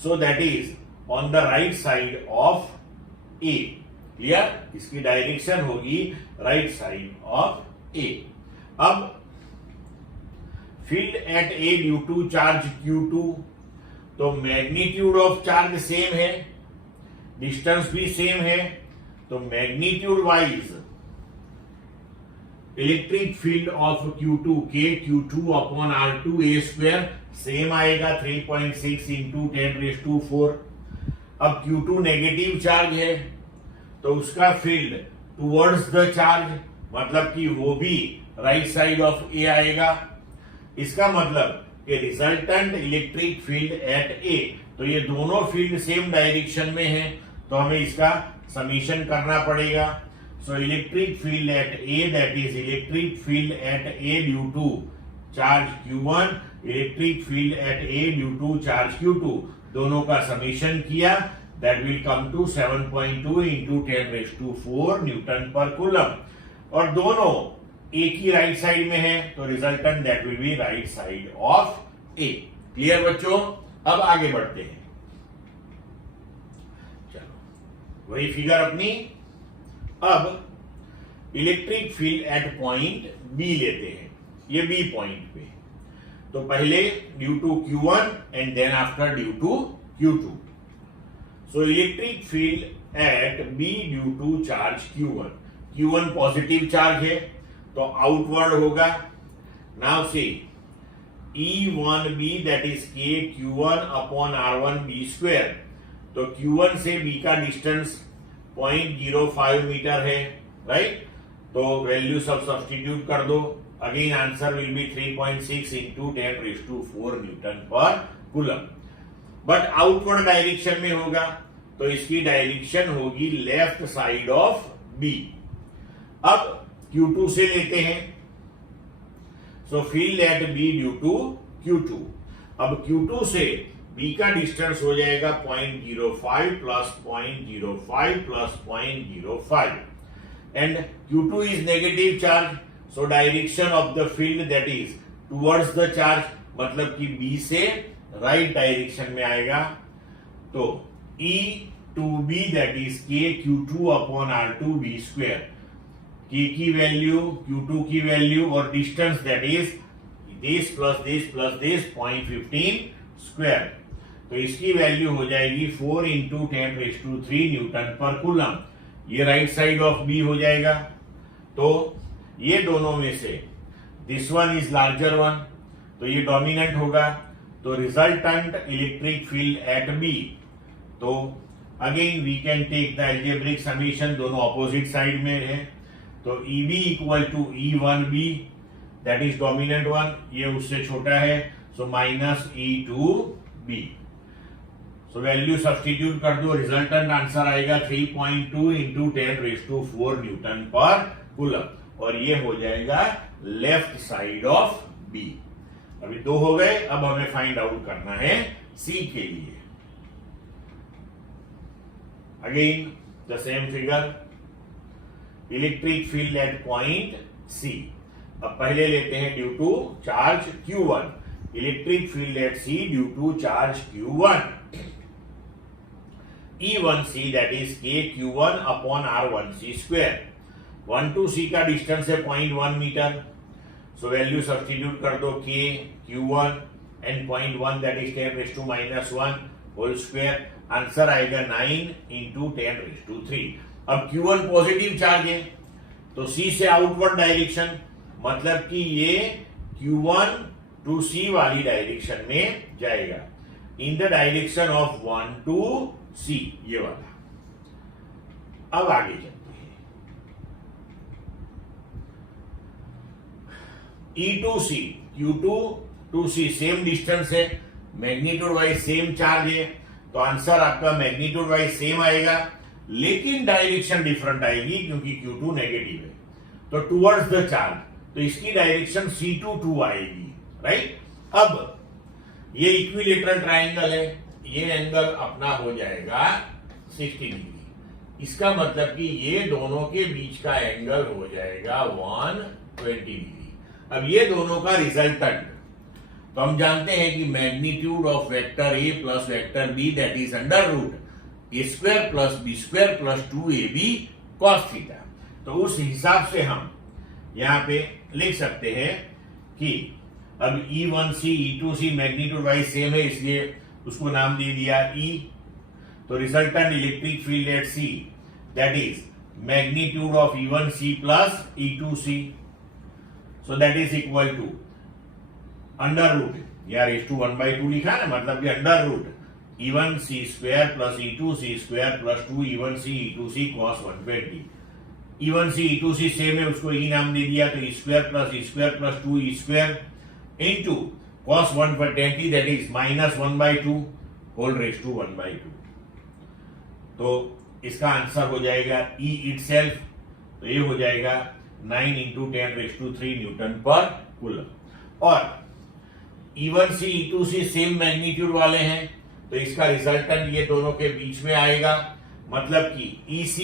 so that is on the right side of A. Clear? इसकी direction होगी right side of A. अब field at A due to charge Q2, तो magnitude of charge same है, distance भी same है, तो magnitude wise electric field of Q2 के Q2 upon R2 A square same आएगा 3.6 इंटू 10⁴। अब Q2 नेगेटिव चार्ज है तो उसका फील्ड टुवर्ड्स द चार्ज, मतलब कि वो भी राइट साइड ऑफ ए आएगा। इसका मतलब कि रिजल्टेंट इलेक्ट्रिक फील्ड एट ए, तो ये दोनों फील्ड सेम डायरेक्शन में है, तो हमें इसका समीशन करना पड़ेगा। So electric field at A, that is electric field at A due to charge Q1, electric field at A due to charge Q2, दोनों का समीशन किया, that will come to 7.2 into 10⁴ newton per coulomb, और दोनों एक ही right side में है, तो resultant that will be right side of A. Clear बच्चों? अब आगे बढ़ते हैं। चलो वही फिगर अपनी। अब electric field at point B लेते हैं, ये बी पॉइंट पे, तो पहले due to Q1 and then after due to Q2। So electric field at B due to charge Q1 positive charge है तो आउटवर्ड होगा। Now see E1B that is K Q1 upon R1B square, तो Q1 से B का distance 0.05 metre है, right? तो value सब substitute कर दो, again answer will be 3.6 into 10⁴ newton per coulomb. But outward direction में होगा तो इसकी डायरेक्शन होगी लेफ्ट साइड ऑफ बी। अब Q2 से लेते हैं, so field at B due to Q2। अब Q2 से B का डिस्टेंस हो जाएगा 0.05 plus 0.05 plus 0.05, and Q2 is negative charge, so direction of the field that is towards the charge, मतलब कि B से राइट डायरेक्शन में आएगा। तो E2B that is k Q2 upon R2B square, K की वैल्यू, Q2 की value और distance that is this plus this plus this 0.15 square, तो इसकी वैल्यू हो जाएगी 4 इंटू 10⁵ न्यूटन पर कूलम। ये राइट साइड ऑफ बी हो जाएगा। तो ये दोनों में से this one is larger one, तो ये डोमिनेंट होगा, तो resultant electric field at B, तो again we can take the algebraic summation, दोनों ऑपोजिट साइड में है, तो EB equal to E1B that is dominant one, ये उससे छोटा है, so minus E2B। So value substitute कर दो, रिजल्टेंट आंसर आएगा 3.2 इंटू 10⁴ न्यूटन पर कूलम, और ये हो जाएगा लेफ्ट साइड ऑफ बी। अभी दो हो गए, अब हमें फाइंड आउट करना है सी के लिए। Again the same figure, electric field at point C. अब पहले लेते हैं due to charge Q1, electric field at C due to charge Q1, E1C that is K Q1 upon R1C square. 1 to C का distance है 0.1 metre, सो value substitute कर दो, K Q1 and 0.1 that is 10⁻⁻1 whole square, answer आएगा 9 into 10⁻3। अब Q1 positive charge है तो C से outward direction, मतलब कि ये Q1 टू C वाली डायरेक्शन में जाएगा, इन the direction of 1 to C, ये वाला। अब आगे चलते हैं, E2C, Q2 to C same distance है, मैग्नीट्यूड वाइज सेम चार्ज है, तो आंसर आपका मैग्नीट्यूड वाइज सेम आएगा, लेकिन डायरेक्शन डिफरेंट आएगी क्योंकि Q2 नेगेटिव है, तो टुवर्ड्स द चार्ज, तो इसकी डायरेक्शन C2 आएगी, राइट? अब ये इक्विलेटरल ट्राइंगल है, ये एंगल अपना हो जाएगा 60 डिग्री, इसका मतलब कि ये दोनों के बीच का एंगल हो जाएगा 120 डिग्री। अब ये दोनों का रिजल्टेंट, तो हम जानते हैं कि magnitude of vector A plus vector B that is under root A square plus B square plus 2ab cos theta. तो उस हिसाब से हम यहां पे लिख सकते हैं कि अब E1C E2C magnitude wise same है, इसलिए उसको नाम दे दिया E। तो resultant electric field at C that is magnitude of E1C plus E2C, so that is equal to under root, यार इज टू 1/2 लिखा है ना, मतलब कि under root E1C square plus E2C square plus 2 E1C E2C cos 120। E1C E2C same है, उसको E नाम दे दिया, तो E square plus 2 E square into cos 120 that is minus 1/2 whole raise to 1/2। तो इसका आंसर हो जाएगा E इटसेल्फ, तो ये हो जाएगा 9 इंटू 10⁻³ न्यूटन पर कूलम। और E1C E2C सेम मैग्नीट्यूड वाले हैं, तो इसका रिजल्टेंट ये दोनों के बीच में आएगा, मतलब कि EC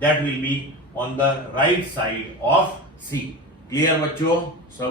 that will be on the right side of C। Clear बच्चों? सब